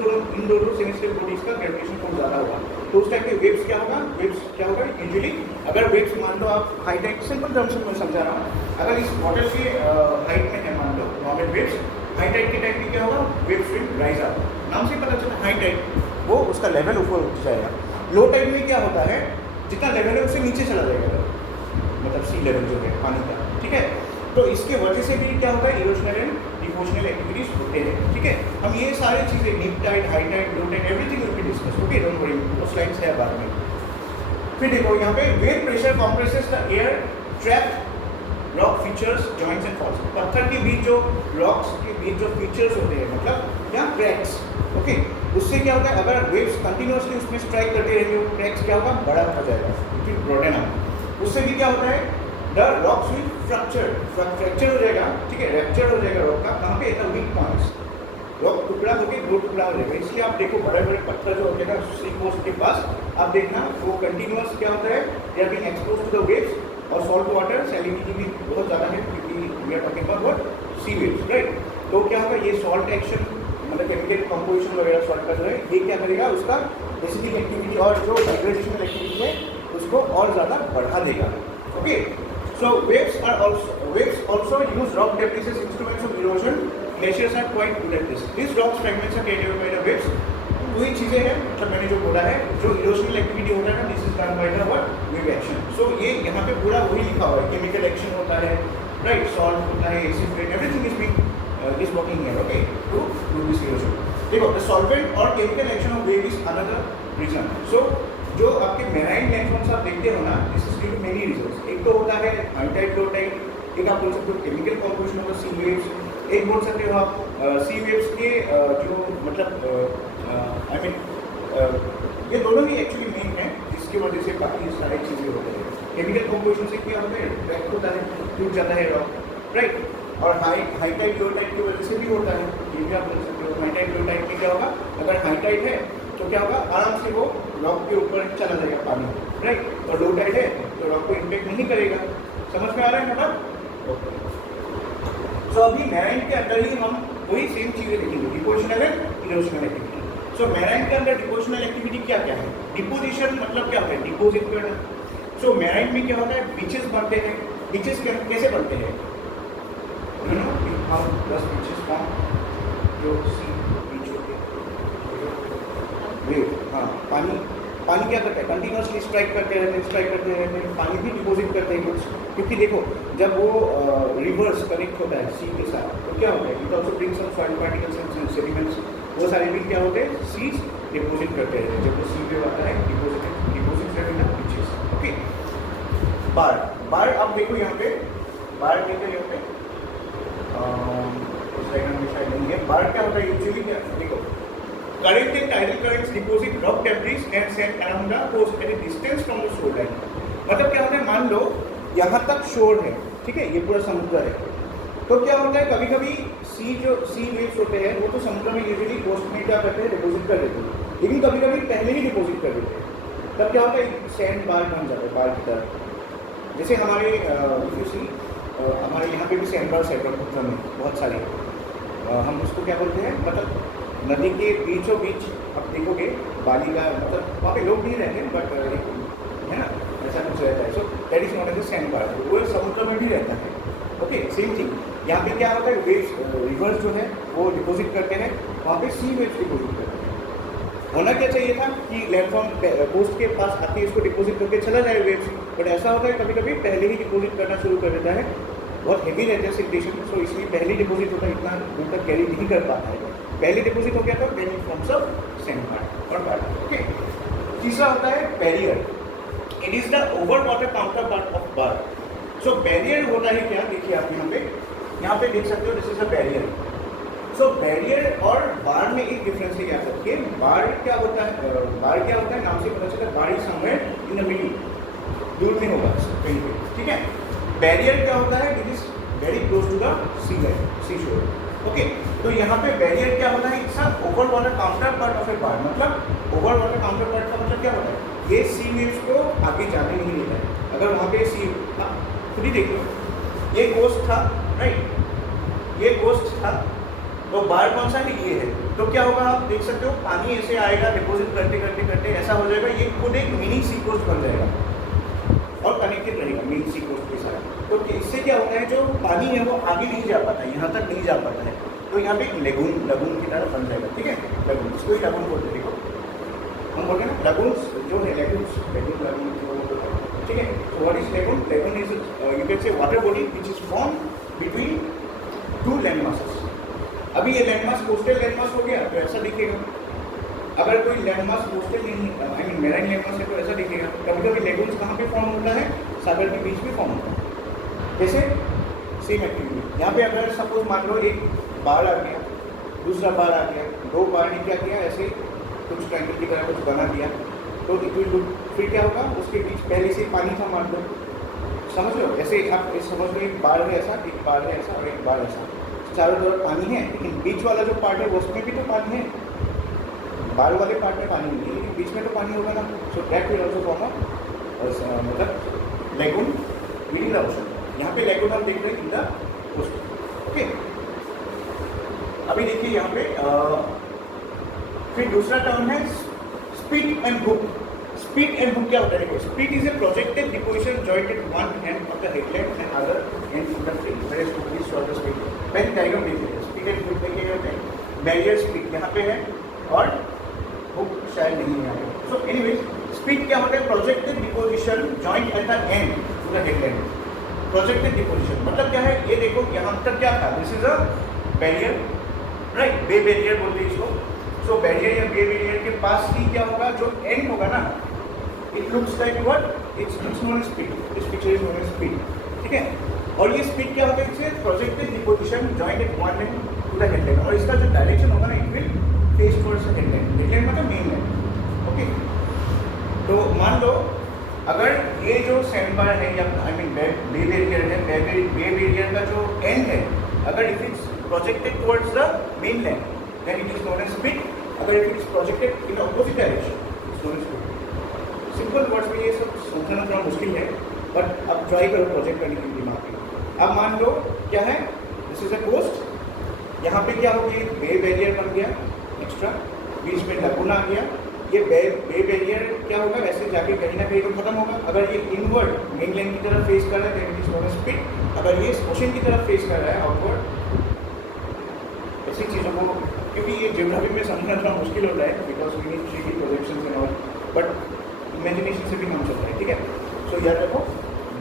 दोनों सेलेस्टियल बॉडीज का ग्रेविटेशन फोर्स ज़्यादा होगा, तो उस टाइप के वेव्स क्या होगा यूजुअली अगर वेव्स मान लो आप हाई टाइड सिंपल टर्म्स में समझा रहा हूँ, अगर इस बॉटल के हाइट में है मान लो नॉर्मल वेव्स, हाई टाइड के टाइप में क्या होगा वेव्स विल राइज अप, नाम से पता चलता है हाई टाइड वो उसका लेवल ऊपर उठ जाएगा, लो टाइड में क्या होता है जितना लेवल है उससे नीचे चला जाएगा मतलब सी लेवल जो है पानी का, ठीक है। तो इसके वजह से भी क्या होगा इरोशनल एंड डिवोशनल एक्टिविटीज होते हैं, ठीक है। हम ये सारी चीज़ें neap tide high tide low tide everything will be discuss, okay, don't worry, वो स्लाइड्स है बाद में। फिर देखो यहाँ पे wave pressure compresses the air trap rock features joints and faults, पत्थर के बीच जो रॉक्स के बीच जो फीचर्स होते हैं मतलब क्या क्रैक्स, ओके, उससे क्या होता है अगर वेव्स कंटिन्यूसली उसमें स्ट्राइक करते रहेंगे वो क्रैक्स क्या होगा बड़ा हो जाएगा, फिर ब्रॉडन अप, उससे भी क्या होता है द रॉक्स विल फ्रैक्चर हो जाएगा, ठीक है, रैप्चर हो जाएगा रॉक का, कहाँ पे द वीक पॉइंट्स, रॉक टुकड़ा होकर दो टुकड़ा हो जाएगा, इसलिए आप देखो बड़े बड़े पत्थर जो होते हैं ना सी कोस्ट के पास आप देखना वो कंटिन्यूस क्या होता है they are being expose to the waves और सॉल्ट वाटर सैलिनिटी भी बहुत ज़्यादा है क्योंकि we are talking about what sea waves, right. तो क्या होगा ये सॉल्ट एक्शन मतलब केमिकल कंपोजिशन वगैरह सॉल्ट का जो है ये क्या करेगा उसका बेसिक एक्टिविटी और जो वाइब्रेशनल एक्टिविटी है उसको और ज़्यादा बढ़ा देगा, okay. So waves also use rock debris as instruments of erosion. Glaciers are quite good at this. These rock fragments are carried by the waves. वही चीज़ें हैं मतलब मैंने जो बोला है जो इरोशनल एक्टिविटी होता है ना this is done by the what wave action. So ये यहाँ पे पूरा वही लिखा हुआ है केमिकल एक्शन होता है, राइट, सॉल्ट होता है, acid rain everything is being is working here, okay, to do this erosion. देखो द सॉल्वेंट और chemical action of wave is another reason. So जो आपके मेराइन लैंडफॉर्म्स आप देखते हो ना this is due to many reasons. एक तो होता है हाई टाइड लो टाइड, एक आप बोल सकते हो chemical composition of the sea waves, एक बोल सकते हो आप सी वेव्स के जो मतलब आई मीन ये दोनों ही एक्चुअली मेन है जिसकी वजह से बाकी सारी चीज़ें होती हैं। केमिकल कॉम्पोजिशन से क्या होता है क्रैक होता है, टूट जाता है रॉक, राइट, और हाई टाइड लो टाइड की वजह से भी होता है, ये भी आप बोल सकते हो। हाई टाइड लो टाइड में क्या होगा अगर हाई टाइड है तो क्या होगा आराम से वो रॉक के ऊपर चला जाएगा पानी, राइट, और लो टाइड है तो रॉक को इम्पेक्ट नहीं करेगा। समझ में आ रहा है मतलब? सो अभी मैराइन के अंदर ही हम वही सेम चीज़ें देखेंगे depositional and erosional activity. So marine के अंदर डिपोजिशनल एक्टिविटी क्या क्या है? डिपोजिशन मतलब क्या होता है डिपोजिट करना। सो मैराइन में क्या होता है बीचेस बनते हैं। बीचेस कैसे बनते हैं? You know how does beaches form? जो सी बीच होते हैं वेव, हाँ, पानी क्या करता है कंटिन्यूसली स्ट्राइक करते रहते हैं, पानी भी डिपोजिट करते हैं कुछ, क्योंकि देखो जब वो रिवर्स कनेक्ट होता है सी के साथ तो क्या होता है it also brings some soil particles and sediments, वो सारे भी क्या होते हैं सीज डिपोजिट करते रहते हैं। जब वो सी वेव आता है डिपोजिट करना बीचेस, ओके। बाढ़ आप देखो यहाँ पे बाढ़ देखो यहाँ पे उस डायग्राम में शायद नहीं है। बाढ़ क्या होता है यूजुअली क्या देखो current and tidal currents deposit rock debris and sand around the coast at a distance from the shoreline। मतलब क्या होता है मान लो यहाँ तक शोर है, ठीक है, ये पूरा समुद्र है, तो क्या होता है कभी कभी सी वेव्स होते हैं वो तो समुद्र में यूजुअली कोस्ट में क्या करते हैं डिपोजिट कर देते हैं, लेकिन कभी कभी पहले ही डिपोजिट कर देते हैं, तब क्या होता है सैंड बार बन जाता है बार की तरह। जैसे हमारे हमारे यहाँ पे भी सैंड बार्स है ब्रह्मपुत्र में बहुत सारे, हम उसको क्या बोलते हैं मतलब नदी के बीचों बीच आप देखोगे बाली का मतलब वहाँ पे लोग नहीं रहते बट है ना ऐसा कुछ रहता है। So that is not as sand bar, वो समुद्र में भी रहता है, ओके। सेम थिंग यहाँ पे क्या होता है वेव्स रिवर्स जो है वो डिपोजिट करते हैं, वहाँ पे सी वेव्स डिपोजिट करते हैं। होना क्या चाहिए था कि लैंडफॉर्म कोस्ट के पास आके इसको डिपोजिट करके चला जाए वेव्स, बट ऐसा होता है कभी कभी पहले ही डिपोजिट करना शुरू कर देता है, बहुत हेवी रहता है सिचुएशन, सो इसलिए पहले डिपोजिट होता है इतना दूर तक कैरी नहीं कर पाता है। पहले डिपोजिट हो गया था then it forms a sand bar और बार, ओके। तीसरा होता है barrier, it is the over water counterpart of bar. So barrier होता है क्या देखिए आप यहाँ पे देख सकते हो this is a barrier, so barrier और बार में एक डिफरेंस है, याद रखिए। बार क्या होता है, नाम से पता चलता है bar is somewhere in the middle, दूर में होगा कहीं पे, ठीक है। बैरियर क्या होता है, it is very close to the sea line, sea shore, okay. तो यहाँ पे बैरियर क्या होता है, it's a over water counterpart of a bar. मतलब ओवर वाटर काउंटर पार्ट का मतलब क्या होता है, ये सी वेव्स को आगे जाने नहीं देता है। अगर वहाँ पे सी, खुद ही देख लो, ये कोस्ट था, राइट, ये कोस्ट था, तो बार कौन सा है, ये है। तो क्या होगा, आप देख सकते हो पानी ऐसे आएगा, डिपोजिट करते करते करते ऐसा हो जाएगा, ये खुद एक मिनी सी कोस्ट बन जाएगा और कनेक्टेड रहेगा मिनी सी कोस्ट के साथ। तो इससे क्या होता है, जो पानी है वो आगे नहीं जा पाता है, यहाँ तक नहीं जा पाता है, तो यहाँ पे एक लगून की तरह बन जाएगा, ठीक है। लगून, इसको ही लगून बोलते हैं, देखो हम बोलते हैं ना लगून्स, जो है लगून्स, ठीक है। तो what is lagoon, lagoon is you can से water body which is form between two land masses. अभी ये land mass coastal land mass हो गया तो ऐसा दिखेगा, अगर कोई लैंड मास कोस्टल नहीं, I mean marine land mass है तो ऐसा दिखेगा। कभी कभी लेगून्स कहाँ पे फॉर्म होता है, सागर के बीच में फॉर्म होता है। जैसे सेम एक्टिविटी, यहाँ पे अगर सपोज मान लो एक बाढ़ आ गया, दूसरा बाढ़ आ गया, दो बाढ़ ने क्या किया, ऐसे कुछ ट्रायंगल की तरह कुछ बना दिया, तो फिर क्या होगा, उसके बीच पहले से पानी था मान लो, समझ लो, ऐसे आप समझ लो एक बाढ़ है ऐसा, एक बाढ़ है ऐसा और एक बाढ़ ऐसा, चारों तरफ पानी है, लेकिन बीच वाला जो पार्ट है उसमें भी तो पानी है, बाढ़ वाले पार्ट में पानी नहीं है, लेकिन बीच में तो पानी होगा ना। So that will also form मतलब lagoon within the ocean. यहाँ पे लेगून हम देख रहे हैं इन द ओशन, ओके। अभी देखिए यहाँ पे फिर दूसरा टर्म है spit and hook. Spit and hook क्या होता है, देखो spit is a projected deposition joint at one end of the headland and other end in the free where is this shortest spit. पहले डायग्राम देखिए, spit and hook में क्या होते हैं, बैरियर स्पिट यहाँ पे है और हुक शायद नहीं है यहाँ पे। सो एनीवेज स्पिट क्या होता है, projected deposition joint at the end to the headland. Projected deposition मतलब क्या है, ये देखो यहाँ तक क्या था, this is a barrier, right, bay barrier बोलते हैं इसको। सो बैरियर या बे बैरियर के पास ही क्या होगा, जो एंड होगा ना, it looks like what, it's known as spit, this picture is known as spit, ठीक है। और ये स्पिट क्या होता है, it's projected deposition joint at one end to the headland, और इसका जो डायरेक्शन होगा ना, it will face towards the headland. Headland मतलब मेन लैंड, ओके। तो मान लो अगर ये जो सैंड बार है या आई मीन बे बैरियर है, बे बैरियर का जो एंड है, अगर if it's projected towards the mainland then it is known as spit. अगर it is projected in opposite direction it's known as spit. Simple words में ये सब समझना थोड़ा मुश्किल है, बट अब ट्राई करो प्रोजेक्ट करने के दिमाग में। अब मान लो क्या है, दिस इज अ कोस्ट, यहाँ पे क्या हो गया, बे बैरियर बन गया एक्स्ट्रा, बीच में लगून आ गया। ये बे बैरियर क्या होगा, ऐसे जाके कहीं ना कहीं तो खत्म होगा। अगर ये इनवर्ड मेनलैंड की तरफ फेस कर रहा है then it is known as spit. अगर ये ओशन की तरफ फेस कर रहा है आउटवर्ड, ऐसी चीज़ों को, क्योंकि ये ज्योग्राफी में समझना थोड़ा मुश्किल होता है because we need 3D projections and all, but imagination से भी काम चलता है, ठीक है। सो याद रखो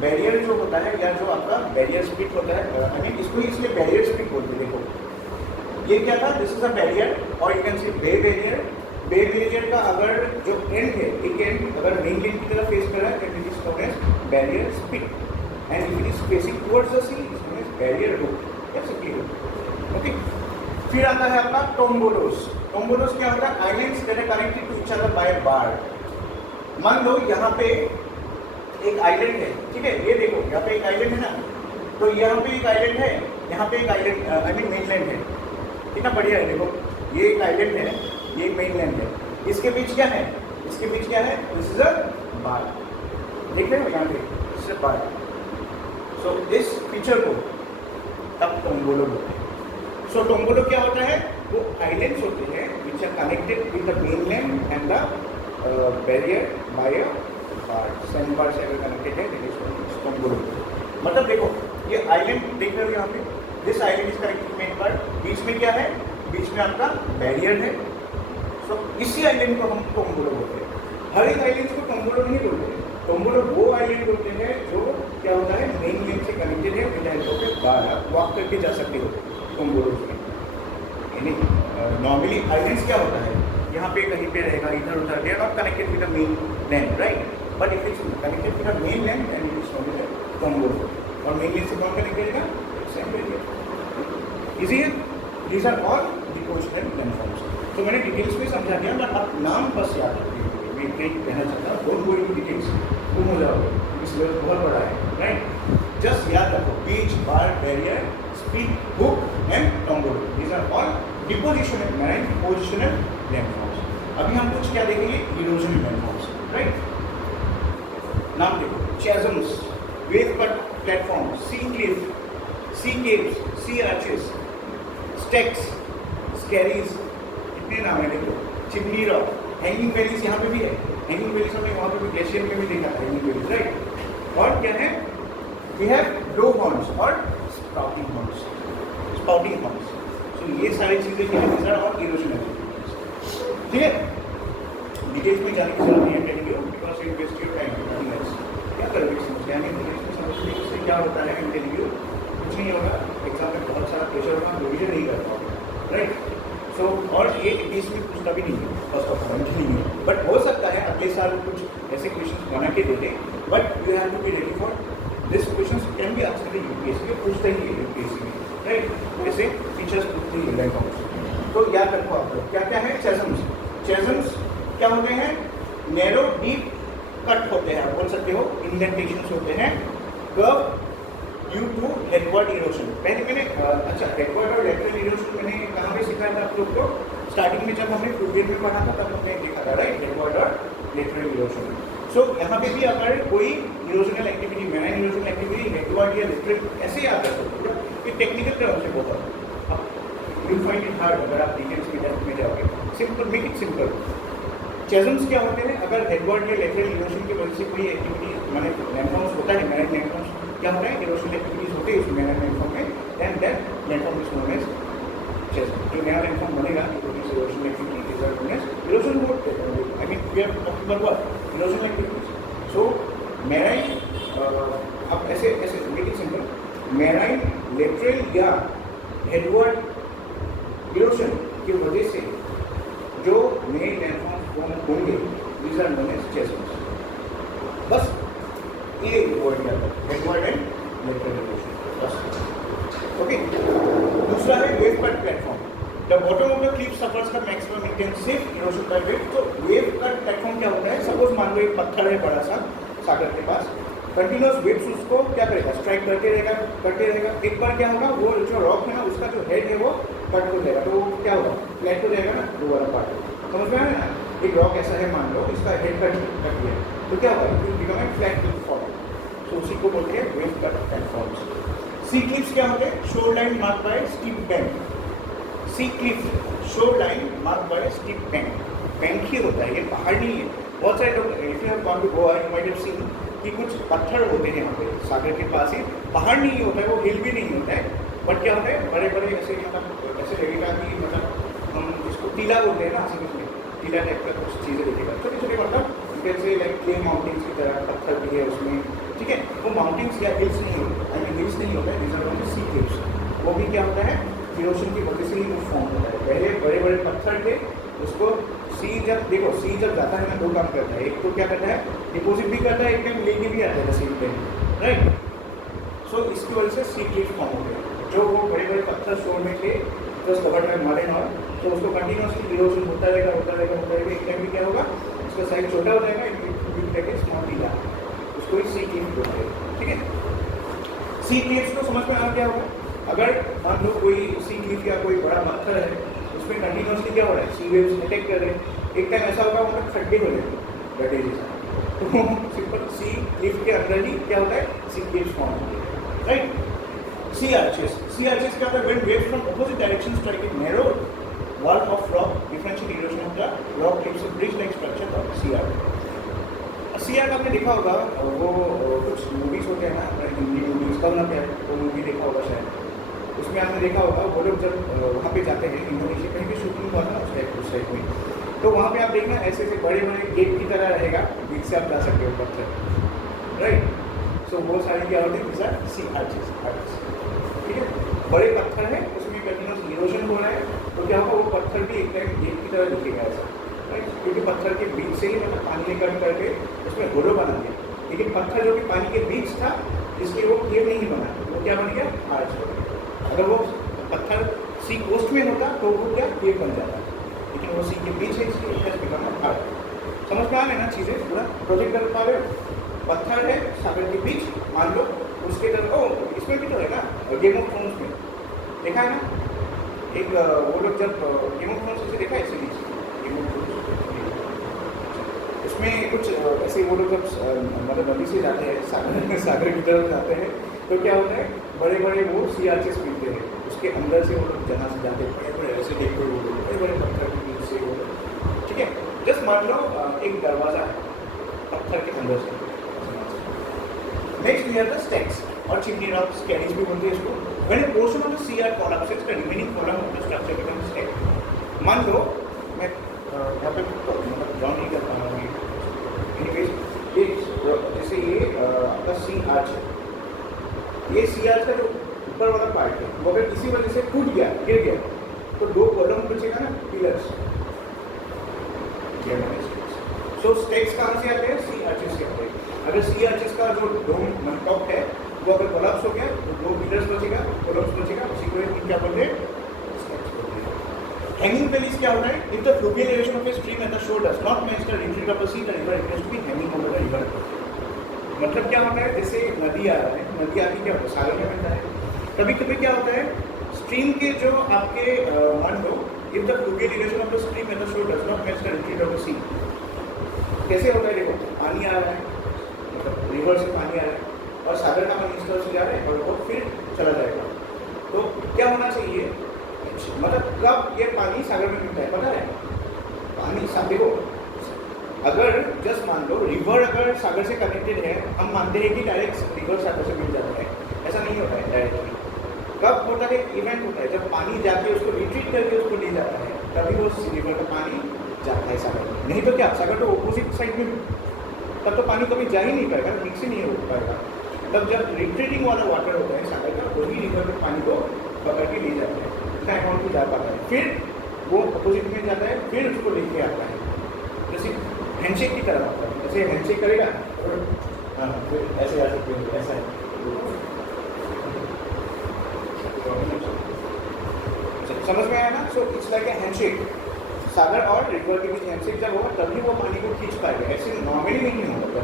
बैरियर जो होता है या जो आपका बैरियर स्पिट होता है, आई मीन इसको इसलिए बैरियर स्पिट बोलते हैं। देखो ये क्या था, दिस इज अ बैरियर और you can see bay barrier. Bay barrier का अगर जो एंड है, एक एंड अगर मेन लैंड की तरफ फेस कर रहा है then it is known as barrier spit, and if it is facing towards the sea it is known as barrier hook, that's clear, okay. फिर आता है अपना टोम्बोलोस। टोम्बोलोस क्या होता है, islands that are connected to each other by bar. मान लो यहाँ पे एक आइलैंड है, ठीक है, ये देखो यहाँ पे एक आइलैंड है ना, तो यहाँ पे एक आइलैंड है, यहाँ पे एक आइलैंड आई मीन मेनलैंड है, कितना बढ़िया है। देखो ये एक आइलैंड है, ये मेनलैंड है, इसके बीच क्या है, इसके बीच क्या है, दिस इज अ बार, देख रहे हो यहाँ पे, दिस इज अ बार। सो इस फीचर को तब टोम्बोलो बोलते हैं। सो टोम्बोलो क्या होता है, वो आइलैंड्स होते हैं which are connected with the mainland and the barrier by a bar. Sand bar से अगर कनेक्टेड है दिस इज टोम्बोलो। मतलब देखो ये आइलैंड देख रहे हो यहाँ पे, this island is connected main part, बीच में क्या है, बीच में आपका बैरियर है। सो इसी आइलैंड को हम टोम्बोलो बोलते हैं। हर एक आइलैंड को टोम्बोलो नहीं बोलते हैं, टोम्बोलो वो आइलैंड बोलते हैं जो क्या होता है मेन लैंड से कनेक्टेड है विद हेल्प ऑफ ए बार। आप वॉक करके जा सकते हो टोम्बोलो में। यानी नॉर्मली आइलैंड्स क्या होता है, यहाँ पे कहीं पे रहेगा, इधर उधर, they are not connected with the mainland, right, but if it's connected with the mainland and it is known as tombolo. और मेन लैंड से कौन कनेक्टेड है, सैंड बैरियर। इजी है, these are all depositional landforms. तो मैंने details में समझा दिया, बट आप नाम बस याद रखिए। मैं कहना चाहता हूँ डोंट गो इनटू डिटेल्स, तुम हो जाओगे क्योंकि सिलेबस बहुत बड़ा है, राइट। जस्ट याद रखो beach, bar, barrier, speed, hook and tombolo, these are all depositional marine depositional landforms. अभी हम कुछ क्या देखेंगे, इरोजन लैंडफॉर्म्स, राइट। नाम देखो, चैज़म्स, वेव कट प्लेटफॉर्म, सी क्लिफ, सी केव्स, सी आर्चेस, स्टेक्स, स्कैरीज, इतने नाम है देखो। चिमनी रॉक, हैंगिंग वैलीज यहाँ पे भी है, हैंगिंग वैलीज हमने वहाँ पे भी ग्लेशियर में भी देखा था, हैंगिंग वैलीज, राइट। और क्या है, वी हैव ब्लो हॉर्न्स और स्पाउटिंग हॉर्न्स, स्पाउटिंग हॉर्न्स। सो ये सारी चीज़ें क्या है और इरोजन, ठीक है। डिटेल्स में जाने की जरूरत नहीं है telling you, because it waste your time, nothing else. क्या करोगे समझ में, समझने से क्या होता है टेलिंग यू, कुछ नहीं होगा। एग्जाम में बहुत सारा प्रेशर होगा, रिविजन नहीं कर पाओगे, राइट। सो और ये 21 में पूछता भी नहीं है, फर्स्ट ऑफ ऑल नहीं है, बट हो सकता है अगले साल कुछ ऐसे क्वेश्चन बना के दे दें, but you have to be ready for this. Question can be answer UPSC में, पूछते ही है यूपीएससी में, राइट। जैसे टीचर्स पूछते ही लैंडफॉर्म्स। तो याद रखो आप लोग क्या क्या है। चैज़म्स, चैज़म्स क्या होते हैं, नैरो डीप कट होते हैं, बोल सकते हो इंडेंटेशंस होते हैं, curve due to headward erosion. पहले मैंने अच्छा हेडवर्ड और लेटरल इरोशन मैंने कहाँ पे सिखाया था आप लोग को, स्टार्टिंग में जब हमने फ्लूइड में पढ़ा था तब हमने देखा था, राइट, हेडवर्ड और लेटरल इरोशन। सो यहाँ पे भी अगर कोई erosional activity, marine erosional activity headword या लेटरल ऐसे याद रख सकते हो, ये टेक्निकल टर्म से बहुत अब यू फाइंड इट हार्ड अगर आप डिटेल्स की डेप्थ में जाओगे। Simple, make it simple. Chasms क्या होते हैं, अगर हेडवर्ड या लेटरल इरोशन की वजह से कोई एक्टिविटी माने लैंडफॉर्म्स होता है, मैराइन लैंडफॉर्म्स क्या होता है, इरोजनल एक्टिविटीज होते हैं उस मैराइन लैंडफॉर्म में, then that landform is known as chasm. जो नया लैंडफॉर्म बनेगा erosional activity is known as erosion board, I mean we are talking about what, erosional activities. So marine, अब ऐसे ऐसे make it simple, marine lateral या headward erosion की वजह से जो नए लैंडफॉर्म फॉर्म होंगे, these are known as chasms. बस ये वर्ड याद है, हेडवर्ड एंड लेटरल इरोजन, बस। ओके, दूसरा है wave cut platform. The bottom of the Cliff suffers the maximum intensive erosion by wave. तो वेव कट प्लेटफॉर्म क्या होता है, सपोज मान लो एक पत्थर है बड़ा सा सागर के पास, कंटिन्यूस वेव्स उसको क्या करेगा, स्ट्राइक करते रहेगा। एक बार क्या होगा, वो जो रॉक है ना उसका जो हेड है वो कट हो जाएगा, तो वो क्या होगा, फ्लैट हो जाएगा ना, दो वाला पार्ट। समझ में आया ना, एक रॉक ऐसा है मान लो, इसका हेड कट गया, तो क्या होगा, it will become a flat platform. तो उसी को बोलते हैं wave cut platforms. Sea cliffs क्या होते हैं, shoreline mark by steep bank. Sea cliff, shoreline mark by steep bank, bank ही होता है, ये पहाड़ नहीं है। बहुत सारे लोग, if you have gone to Goa you might have seen कि कुछ पत्थर होते हैं यहाँ पे सागर के पास ही, पहाड़ नहीं होता है, वो हिल भी नहीं होता है, बट क्या होता है, बड़े बड़े ऐसे मतलब ऐसे लगेगा कि मतलब हम जिसको टीला बोलते हैं ना, आसामी में टीला टाइप का कुछ चीज़ें दिखेगा, छोटे छोटे मतलब जैसे लाइक क्ले माउंटेन्स की तरह पत्थर भी है उसमें, ठीक है। वो माउंटेन्स या हिल्स नहीं होते, आई मीन हिल्स नहीं होता है, रिजर्व में सी क्लिफ्स। वो भी क्या होता है, इरोशन की वजह से ही वो फॉर्म होता है। पहले बड़े बड़े पत्थर थे, उसको सी जब देखो, सी जब जाता है ना, दो काम करता है, एक तो क्या करता है, डिपोजिट भी करता है, एक टाइम लेके भी आता है सी पे, राइट। सो इसकी वजह से सी क्लिफ फॉर्म हो गया। जो वो बड़े बड़े पत्थर छोड़ने के प्लस कवर में मारे ना, तो उसको कंटिन्यूसली इरोजन होता रहेगा। एक टाइम भी क्या होगा, उसका साइज छोटा हो जाएगा, इट स्मॉल टीला, उसको ही सी क्लिफ बोलते हैं, ठीक है। सी क्लिफ्स को समझ में आ क्या होगा, अगर मान लो कोई सी क्लिफ या कोई बड़ा पत्थर है, उसमें कंटिन्यूसली क्या हो रहा है, सी वेव्स अटैक कर रहे हैं, एक टाइम ऐसा होगा उनका खड्डे हो जाएंगे गड्ढे जैसा, तो सिंपल सी क्लिफ के अंदर ही क्या होता है, सी क्लिफ्स फॉर्म होते हैं, राइट। सी आर्चेस क्या होता है, when waves from opposite direction strike in narrow wall of rock, differential erosion of the rock gives a bridge like structure of sea arch. Sea arch आपने देखा होगा, वो कुछ मूवीज होते हैं ना, हिंदी मूवीज का ना, क्या वो मूवी देखा होगा शायद, उसमें आपने देखा होगा वो लोग जब वहाँ पे जाते हैं, इंडोनेशिया कहीं भी शूटिंग हुआ था उस टाइप में, तो वहाँ पे आप देखना ऐसे ऐसे बड़े बड़े गेट की तरह रहेगा, बीच से आप जा सकते हो पत्थर, राइट। सो वो सारी क्या होती है, सी आर्चेस, ठीक है। बड़े पत्थर है, उसमें कंटिन्यूस इरोजन हो रहा है, तो क्या होगा, वो पत्थर भी एक टाइम गेट की तरह दिखेगा ऐसा, राइट, क्योंकि पत्थर के बीच से ही मतलब पानी कट करके उसमें होलो बना दिया, लेकिन पत्थर जो कि पानी के बीच था, इसलिए वो केव नहीं बना, वो क्या बन गया, आर्च हो गया। अगर वो पत्थर सी कोस्ट में होता तो वो क्या केव बन जाता, लेकिन वो सी के बीच है इसलिए it has become a heart. समझ में आ रहे ना चीज़ें, पूरा प्रोजेक्ट कर पा रहे हो। पत्थर है सागर के बीच, मान लो उसके तरफ, ओ इसमें भी तो है ना गेम ऑफ थ्रोन्स में देखा है ना, एक वो लोग जब गेम ऑफ थ्रोन्स से देखा है सीरीज गेम ऑफ थ्रोन्स, उसमें कुछ ऐसे वो लोग जब मतलब नदी से जाते हैं सागर की तरफ जाते हैं तो क्या होता है, बड़े बड़े वो सी आर्चेस मिलते हैं, उसके अंदर से वो लोग जहाँ से जाते हैं बड़े बड़े ऐसे देखते हुए बड़े बड़े पत्थर के बीच से वो, ठीक है। जस्ट मान लो एक दरवाजा है पत्थर के अंदर से। Next we have the stacks और चिमनी रॉक्स, कैरीज भी बोलते हैं इसको। When a portion of the sea arch collapses the remaining column of the structure becomes stack. मान लो मैं यहाँ पे मतलब ड्रॉ नहीं कर पा रहा हूँ, एनीवेज ये जैसे ये आपका सी आर्च है, ये सी आर्च का जो ऊपर वाला पार्ट है वो अगर किसी वजह से टूट गया, गिर गया, तो दो कॉलम बचेगा ना, पिलर्स। सो स्टेक्स कहाँ से आते हैं, सी आर्चेस से आते हैं। अगर सी आर्चेस का जो डोम टॉप है वो अगर कोलैप्स हो गया तो दो पिलर्स बचेगा, कॉलम्स बचेगा, उसी को क्या बोलते हैं, स्टेक्स बोलते हैं। हैंगिंग वैलीज क्या होता है, if the fluvial elevation of a stream at the shore does not match the retreat of the sea, the river is to be hanging over the river. मतलब क्या होता है, जैसे नदी आ रहा है, नदी आके क्या होता है, सागर में बनता है। कभी कभी क्या होता है, स्ट्रीम के जो आपके मान लो if the fluvial elevation of the stream at the shore does not match the retreat of the sea, कैसे होता है, देखो पानी आ रहा है, मतलब रिवर से पानी आ रहा है और सागर का पानी इस तरह से जा रहा है और वो फिर चला जाएगा, तो क्या होना चाहिए, मतलब कब ये पानी सागर में मिलता है पता है, पानी देखो अगर जस्ट मान लो रिवर अगर सागर से कनेक्टेड है, हम मानते हैं कि डायरेक्ट रिवर सागर से मिल जाता है, ऐसा नहीं होता है डायरेक्टली। कब होता है, इवेंट होता है जब पानी जाके उसको रिट्रीट करके उसको ले जाता है, तभी वो रिवर का पानी जाता है सागर में। नहीं तो क्या, सागर तो ऑपोजिट साइड में, तब तो पानी कभी जा ही नहीं पाएगा, मिक्स ही नहीं हो पाएगा। तब जब रिट्रीटिंग वाला वाटर होता है सागर का, वही रिवर के पानी को पकड़ के ले जाता है, उतना अमाउंट को जा पाता है, फिर वो अपोजिट में जाता है, फिर उसको लेके आता है, जैसे हैंडशेक की तरह होता है, ऐसे हैंडशेक करेगा और हाँ फिर ऐसे आ सकते हैं, ऐसा है। समझ में आया ना, so it's like a handshake, सागर और रिवर के बीच हैंडशेक जब होगा तभी वो पानी को खींच पाएगा, ऐसे नॉर्मली नहीं होगा,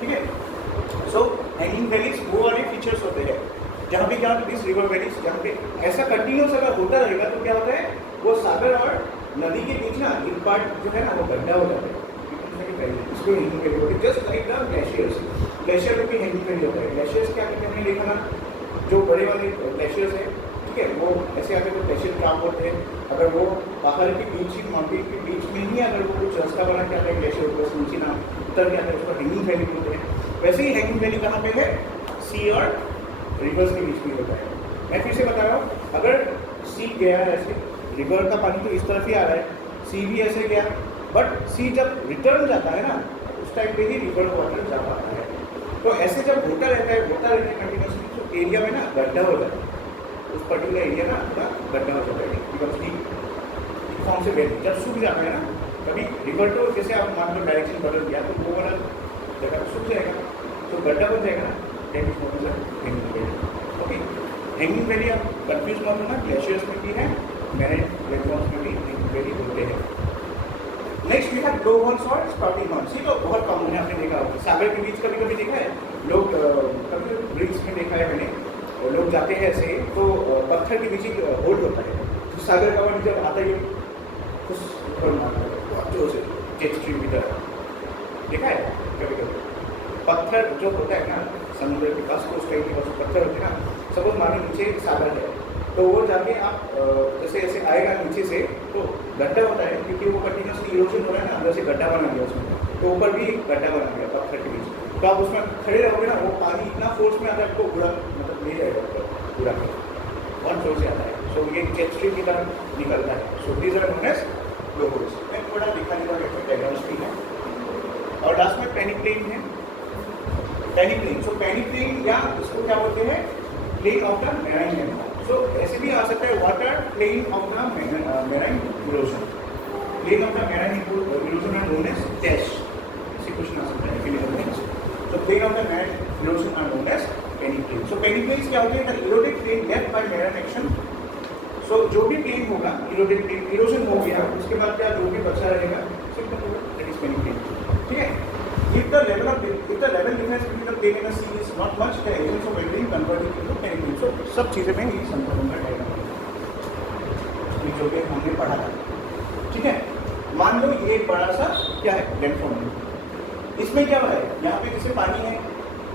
ठीक है। सो हैंगिंग वैलीज वो वाले फीचर्स होते हैं जहाँ पे क्या होता है, दिस रिवर वैलीज जहाँ पे ऐसा कंटिन्यूस अगर होता रहेगा तो क्या होता है, वो सागर और नदी के बीच ना एक पार्ट जो है ना वो गड्ढा हो जाता है, इसको हैंगिंग वैली होती है, just like the glaciers. Glacier में भी हैंगिंग वैली होता है। ग्लेशियर्स क्या कहते हैं, हमने देखा ना, जो बड़े वाले ग्लेशियर्स हैं, ठीक है, वो ऐसे आके तो ग्लेशियर ट्रैप होते हैं, अगर वो बाहर के बीच ही माउंटेन के बीच में ही अगर वो कुछ रास्ता बना के आता है ग्लेशियर ऊपर से नीचे ना उतर के आता है, उसको हैंगिंग वैली बोलते हैं। वैसे ही हैंगिंग वैली कहाँ पे है, सी और रिवर्स के बीच में होता है। मैं फिर से बता रहा हूँ, अगर सी गया है ऐसे, रिवर का पानी तो इस तरफ ही आ रहा है, सी भी ऐसे गया, बट सी जब रिटर्न जाता है ना उस टाइम पे ही रिवर वाटर जा पाता है। तो ऐसे जब होता रहता है कंटिन्यूसली, तो एरिया में ना गड्ढा हो जाता है, उस पर्टिकुलर एरिया ना पूरा गड्ढा हो जाता है, बिकॉज फॉर्म से बेहतर जब सूख जाता है ना, कभी रिवर तो जैसे आप मान लो डायरेक्शन बदल दिया तो वो वाला जगह सूख जाएगा, तो गड्ढा बन जाएगा ना, that is known as hanging valley. Okay, hanging valley आप कंफ्यूज मत होना, ग्लेशियर्स में भी है, मैरिड प्लेटफॉर्म्स में भी हैंगिंग वैली होते हैं। Next we have glow horns और स्पार्कलिंग हॉर्न्स। ये तो बहुत कॉमन है, आपने देखा होगा सागर के बीच कभी कभी देखा है लोग, कभी ब्रिज में देखा है मैंने, और लोग जाते हैं ऐसे तो पत्थर के बीच एक होल होता है, तो सागर का पानी जब आता है उस ऊपर मारता है जोर से, जेट स्ट्रीम की तरह देखा है कभी कभी। पत्थर जो होता है ना समुद्र के पास, उस टाइप के पास पत्थर होते हैं ना, सपोज मानो नीचे सागर है तो वो जाके आप जैसे ऐसे आएगा नीचे से तो गड्ढा होता है, क्योंकि वो कंटिन्यूसली इरोजन हो रहा है ना, अंदर से गड्ढा बना दिया उसमें, तो ऊपर भी गड्ढा बना दिया पत्थर के बीच, तो आप उसमें खड़े रहोगे ना, वो पानी इतना फोर्स में आता है आपको पूरा मतलब ले जाएगा ऊपर पूरा बहुत जोर से आता है। सो ये जेट स्ट्रीम की तरह निकलता है। So these are known as glow horns. मैं थोड़ा दिखाने का बैकग्राउंड स्क्रीन है और लास्ट में पेनिप्लेन है। पेनिप्लेन, सो पेनिप्लेन या इसको क्या बोलते हैं, plane of the marine land. So ऐसे भी आ सकता है water plane of the marine erosion, plane of the marine erosion are known as dash, ऐसे क्वेश्चन आ सकता है फिलहाल। So plane of the marine erosion are known as peneplain. So peneplains क्या होते हैं, the eroded plane left by marine action. So so जो भी प्लेन होगा इरोजन हो गया, उसके बाद क्या जो भी बचा रहेगा सिंपल होगा, दैट इज पेनिंग प्लेन। ठीक है, if the level difference between the plane and the sea is not much, the agents of welding convert it into peneplain. So सब चीज़ें में ये समझ में आएगा जो भी हमने पढ़ा था। ठीक है, मान लो ये एक बड़ा सा क्या है लैंडफॉर्म है, इसमें क्या है यहाँ पे जैसे पानी है,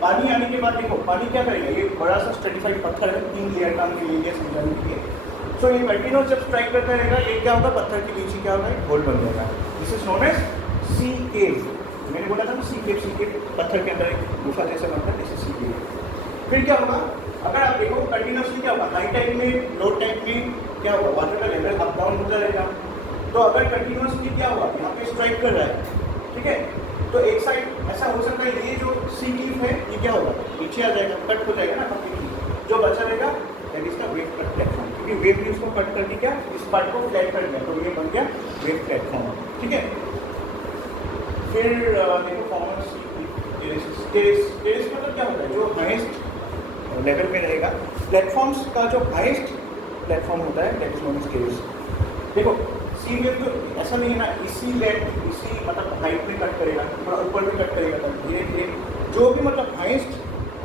पानी आने के बाद देखो पानी क्या करेगा, ये बड़ा सा स्ट्रेटिफाइड पत्थर है, 3 लेयर का हमने ले लिया समझाने के लिए। सो ये कंटिन्यूस जब स्ट्राइक करता रहेगा, ये क्या होगा पत्थर के नीचे क्या होगा होल बन जाएगा, दिस इज नोन एज सी केव। मैंने बोला था ना सी केव पत्थर के अंदर एक गुफा जैसा बनता है, जैसे सी केव। फिर क्या होगा, अगर आप देखो कंटिन्यूसली क्या होगा, हाई टाइप में लो टाइप में क्या होगा, वाटर का लेवल अप डाउन होता रहेगा। तो अगर कंटिन्यूसली क्या हुआ यहाँ पे स्ट्राइक कर रहा है, ठीक है, तो एक साइड ऐसा हो सकता है ये जो सी टीप है ये क्या होगा नीचे आ जाएगा, कट हो जाएगा ना कंप्लीटली, जो बचा रहेगा that is the wave cut platform, क्योंकि वेव ने उसको कट करके क्या इस पार्ट को फ्लैट कर दिया, तो ये बन गया वेव प्लेटफॉर्म। ठीक है, फिर देखो फॉर्मर्स टेरेस मतलब क्या होता है, जो हाईएस्ट लेवल में रहेगा, प्लेटफॉर्म्स का जो हाईएस्ट प्लेटफॉर्म होता है that is known as terrace. देखो सी वेव तो ऐसा नहीं है ना इसी मतलब हाइट में कट करेगा, थोड़ा ऊपर भी कट करेगा, तो धीरे धीरे जो भी मतलब हाईएस्ट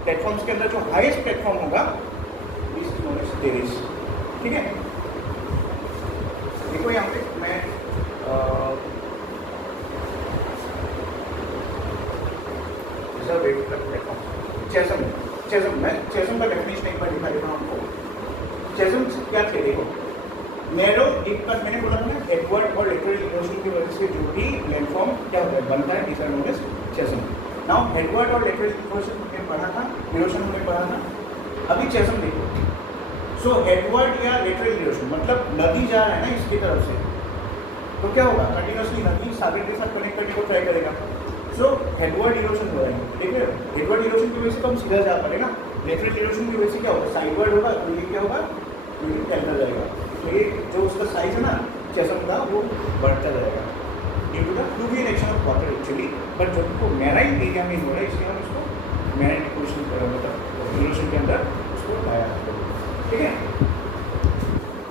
प्लेटफॉर्म्स के अंदर जो हाईएस्ट प्लेटफॉर्म होगा this is known as terrace. ठीक है, देखो यहाँ पे मैं वेव प्लेटफॉर्म चेसम का डेफिनेशन एक बार दिखा देता हूँ आपको। चेसम क्या थे देखो, नैरो एक बार मैंने बोला था ना एडवर्ड और लेटरल इरोजन की वजह से जो भी लैंडफॉर्म क्या होता है बनता है, this are known as chasm. Now headward और लेटरल इरोजन हमने पढ़ा था, इरोजन हमने पढ़ा था, अभी चेसम देखो। सो एडवर्ड या लेटरल इरोजन मतलब नदी जा रहा है ना इसकी तरफ से, तो क्या होगा कंटिन्यूसली नदी सागर के साथ कनेक्ट करने को ट्राई करेगा। सो हेडवर्ड इरोजन हो रहा है, ठीक है, हेडवर्ड इरोजन की वजह से तो हम सीधा जा पाएंगे ना, लेटरल इरोजन की वजह से क्या होगा साइडवर्ड होगा, तो ये क्या होगा कैंसल जाएगा, तो ये जो उसका साइज है ना चेसम का वो बढ़ता जाएगा due to the fluvial action of water actually, but जब को मैराइन एरिया में हो रहा है इसलिए हम उसको मैराइन मतलब इरोजन के अंदर उसको लाया। ठीक है,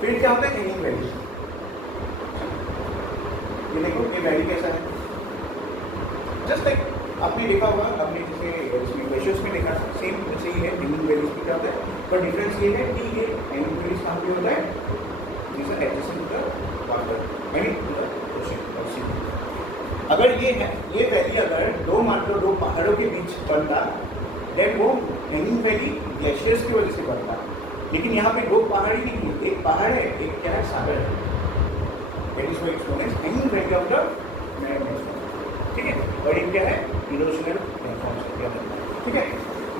फिर क्या होता है हैंगिंग वैली। ये देखो ये वैली कैसा है, जस्ट लाइक आपने देखा होगा, आपने जैसे इसमें ग्लेशियर्स में देखा सेम वैसे ही है हैंगिंग वैलीज भी क्या होता है, पर डिफरेंस ये है कि ये हैंगिंग वैलीज कहाँ पे होता है, this are adjacent to the water I mean to the ocean और सी। अगर ये है ये वैली अगर दो पहाड़ों के बीच बनता देन वो हैंगिंग वैली ग्लेशियर्स की वजह से बनता, लेकिन यहाँ पे दो पहाड़ ही नहीं है, एक पहाड़ है एक क्या है सागर है, that is why it's known as hanging valley of the magnet. ठीक है, और ये क्या है इरोजनल प्लेटफॉर्म्स। ठीक है,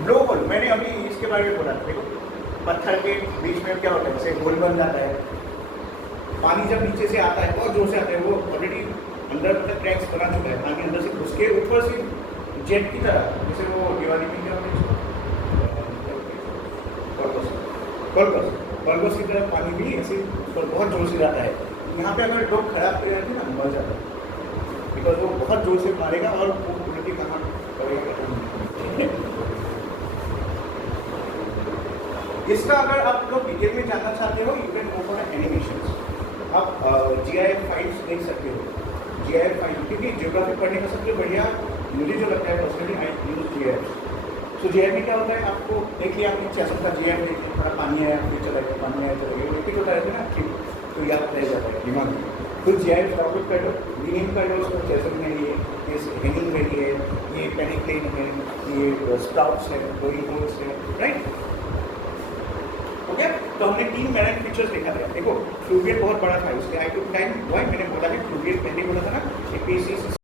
ब्लो होल मैंने अभी इसके बारे में बोला, देखो पत्थर के बीच में क्या होता है जैसे होल बन जाता है, पानी जब नीचे से आता है बहुत जोर से आता है, वो ऑलरेडी अंदर तक क्रैक्स बना चुका है, पानी अंदर से घुस के ऊपर से जेट की तरह, जैसे वो दिवाली में क्या होता है बल्बस की तरह पानी भी ऐसे ऊपर बहुत जोर से जाता है। यहाँ पे अगर लोग खराब कर जाते हैं ना मर जाता है, बिकॉज वो बहुत जोर से मारेगा और वो उल्टी कहाँ करेगा। इसका अगर आप लोग डिटेल में जानना चाहते हो you can go for animations, आप GIF फाइल्स देख सकते हो, GIF फाइल, क्योंकि ज्योग्राफी पढ़ने का सबसे बढ़िया मुझे जो लगता है पर्सनली आई यूज GIF। तो GIF में क्या होता है, आपको देख लिया आपने चेसम का GIF देख लिया, थोड़ा पानी आया फिर चला गया, पानी आया चला गया, रिपीट होता रहता है ना, ठीक, तो याद रह जाता है दिमाग में। तो GIF डाउनलोड कर लो, रीनेम कर लो उसको, चेसम है ये हैंगिंग वैली है, ये पेनिंग प्लेन है, ये स्प्राउट्स है, बोइंग होल्स है, राइट। ओके, तो हमने 3 मैराइन फीचर्स देखा था। देखो फ्लूवियल बहुत बड़ा था इसलिए आई टुक टाइम, व्हाई मैंने बोला है फ्लूवियल पहले बोला था ना, एक पीसीसी